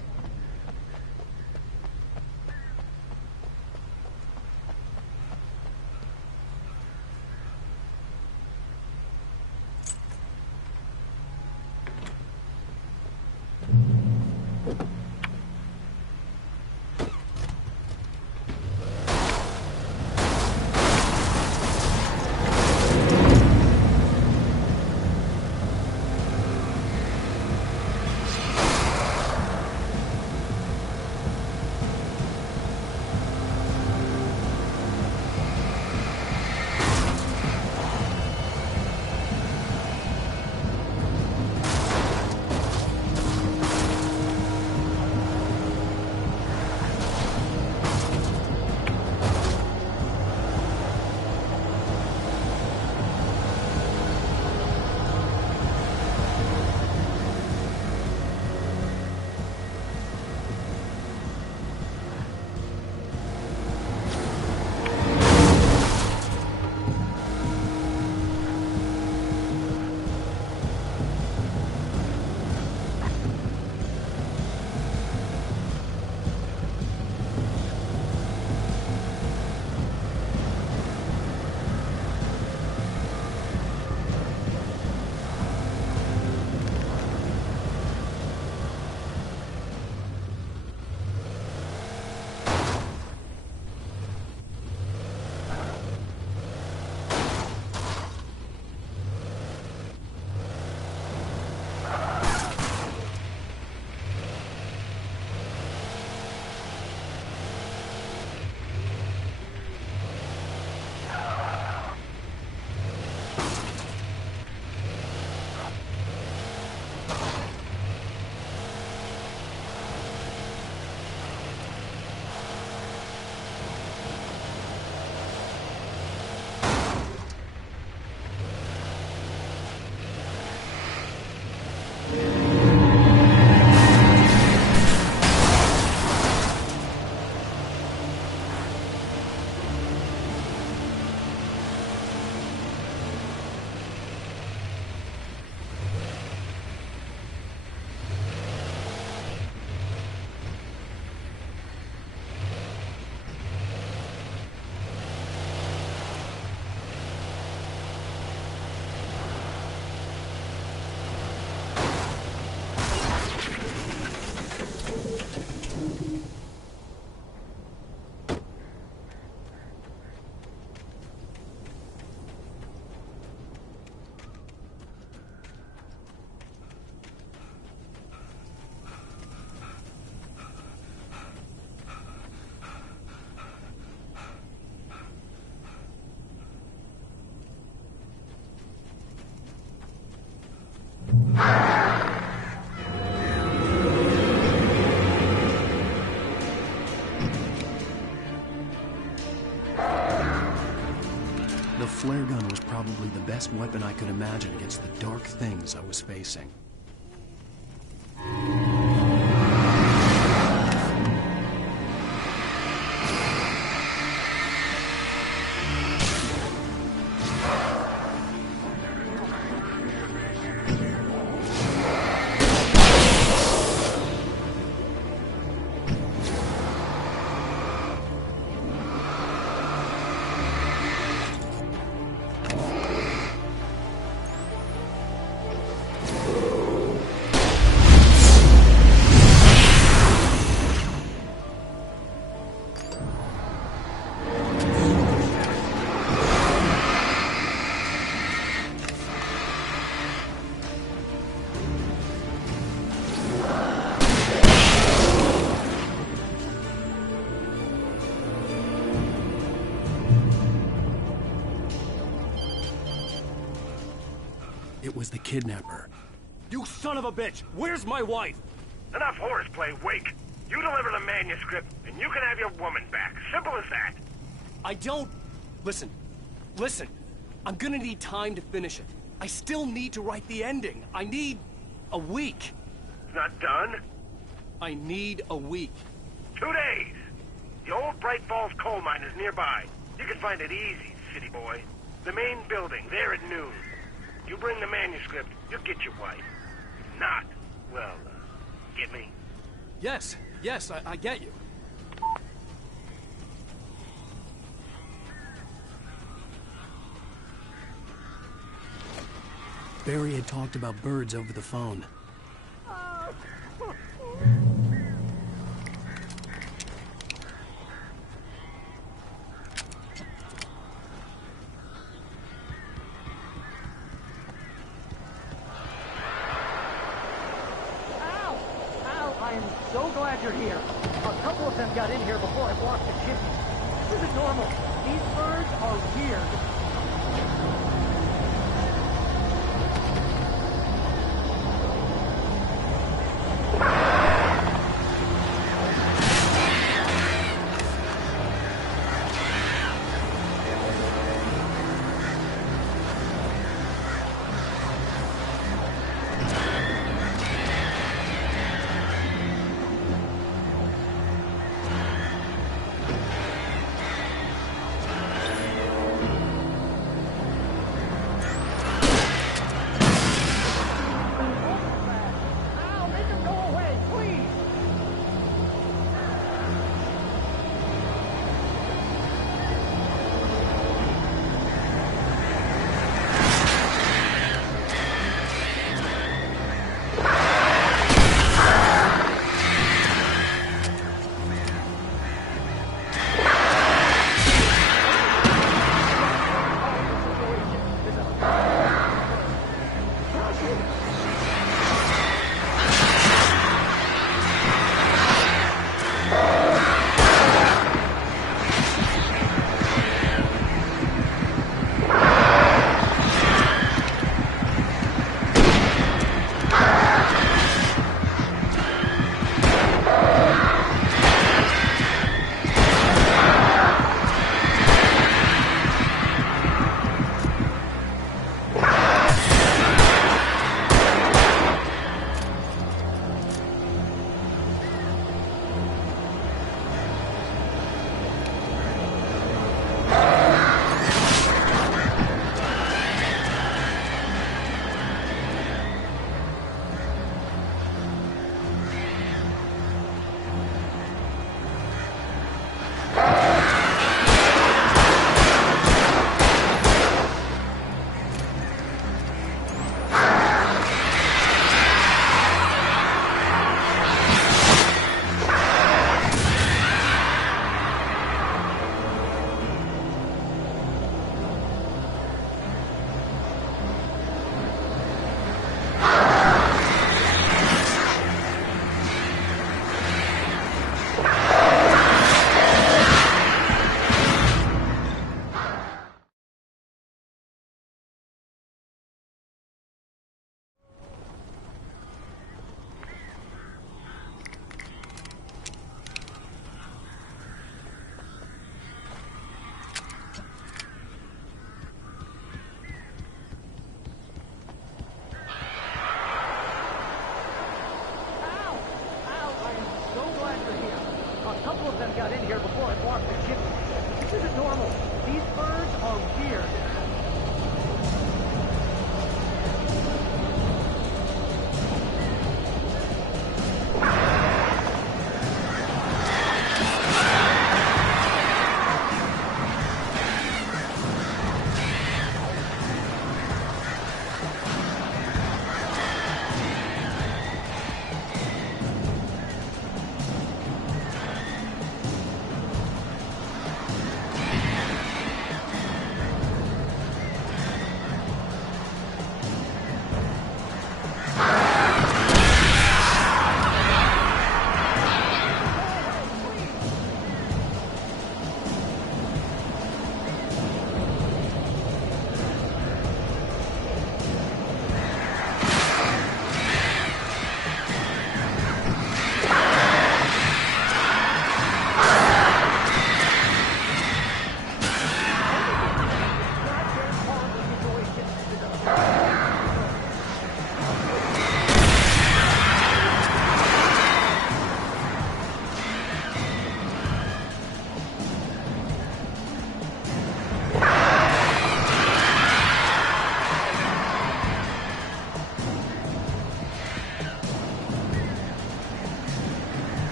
The flare gun was probably the best weapon I could imagine against the dark things I was facing. It was the kidnapper. You son of a bitch! Where's my wife? Enough horseplay, Wake. You deliver the manuscript, and you can have your woman back. Simple as that. I don't... Listen. I'm gonna need time to finish it. I still need to write the ending. I need a week. It's not done? I need a week. 2 days. The old Bright Falls coal mine is nearby. You can find it easy, city boy. The main building, there at noon. You bring the manuscript, you'll get your wife. If not, well, get me? Yes, I get you. Barry had talked about birds over the phone. I am so glad you're here. A couple of them got in here before I blocked the kitchen. This isn't normal. These birds are weird.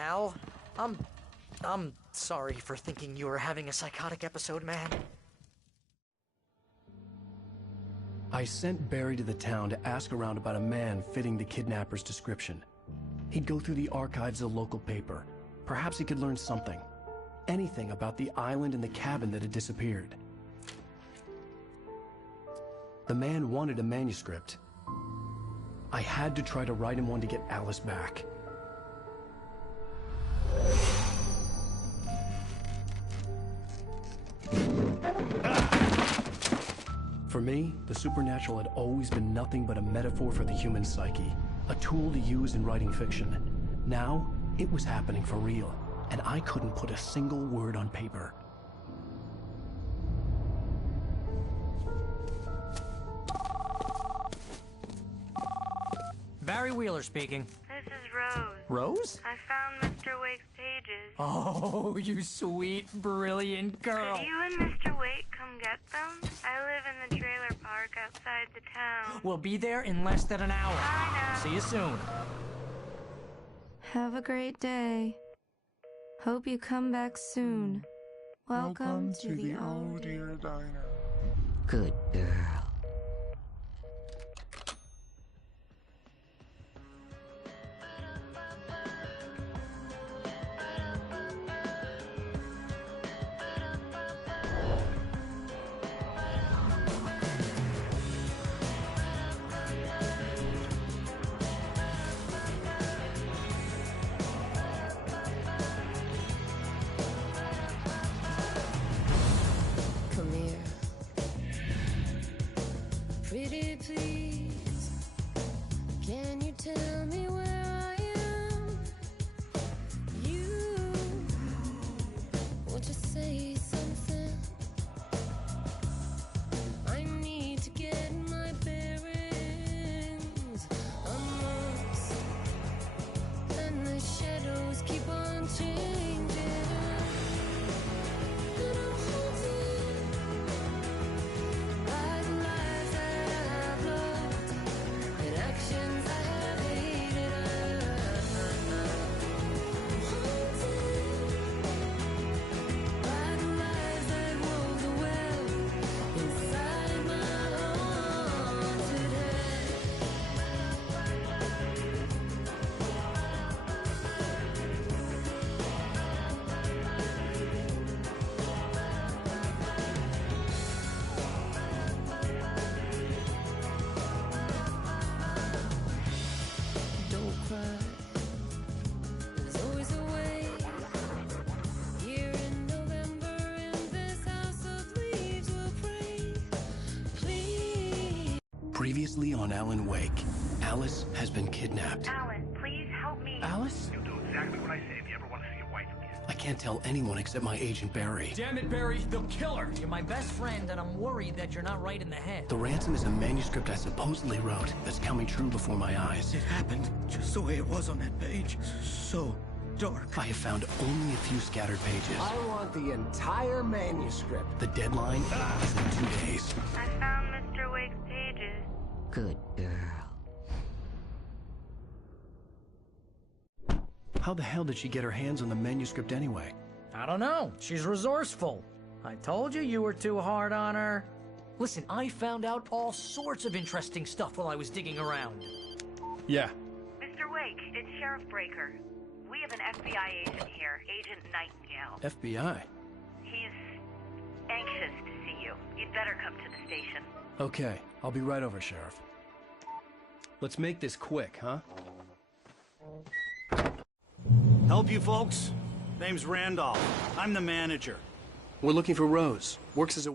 Al. I'm sorry for thinking you were having a psychotic episode, man. I sent Barry to the town to ask around about a man fitting the kidnapper's description. He'd go through the archives of the local paper. Perhaps he could learn something. Anything about the island and the cabin that had disappeared. The man wanted a manuscript. I had to try to write him one to get Alice back. For me, the supernatural had always been nothing but a metaphor for the human psyche, a tool to use in writing fiction. Now, it was happening for real, and I couldn't put a single word on paper. Barry Wheeler speaking. This is Rose. Rose? I found Mr. Wake's pages. Oh, you sweet, brilliant girl. Could you and Mr. Wake come get them? I live in the trailer park outside the town. We'll be there in less than an hour. Bye now. See you soon. Have a great day. Hope you come back soon. Welcome to the Oh Dear Diner. Good girl. Come here. Pretty please, can you tell me where I am? You want to say something? I need to get my bearings. I'm lost, and the shadows keep on changing. And I'm haunted by the lies that I've loved and actions I have hated. I'm haunted by the lies that wove the web inside my haunted head. Don't cry. There's always a way. Here in November, in this house of leaves, we'll pray. Please. Previously on Alan Wake, Alice has been kidnapped. Alan, please help me. Alice? You'll do exactly what I say if you ever want to see your wife again. I can't tell anyone except my agent Barry. Damn it, Barry, they'll kill her. You're my best friend, and I'm worried that you're not right in the head. The ransom is a manuscript I supposedly wrote that's coming true before my eyes. It happened just the way it was on that page. So dark. I have found only a few scattered pages. I want the entire manuscript. The deadline is in 2 days. I found Mr. Wake's pages. Good girl. How the hell did she get her hands on the manuscript anyway? I don't know. She's resourceful. I told you you were too hard on her. Listen, I found out all sorts of interesting stuff while I was digging around. Yeah. Mr. Wake, it's Sheriff Breaker. We have an FBI agent here, Agent Nightingale. FBI? He's anxious to see you. You'd better come to the station. Okay, I'll be right over, Sheriff. Let's make this quick, huh? Help you folks? Name's Randolph. I'm the manager. We're looking for Rose. Works as a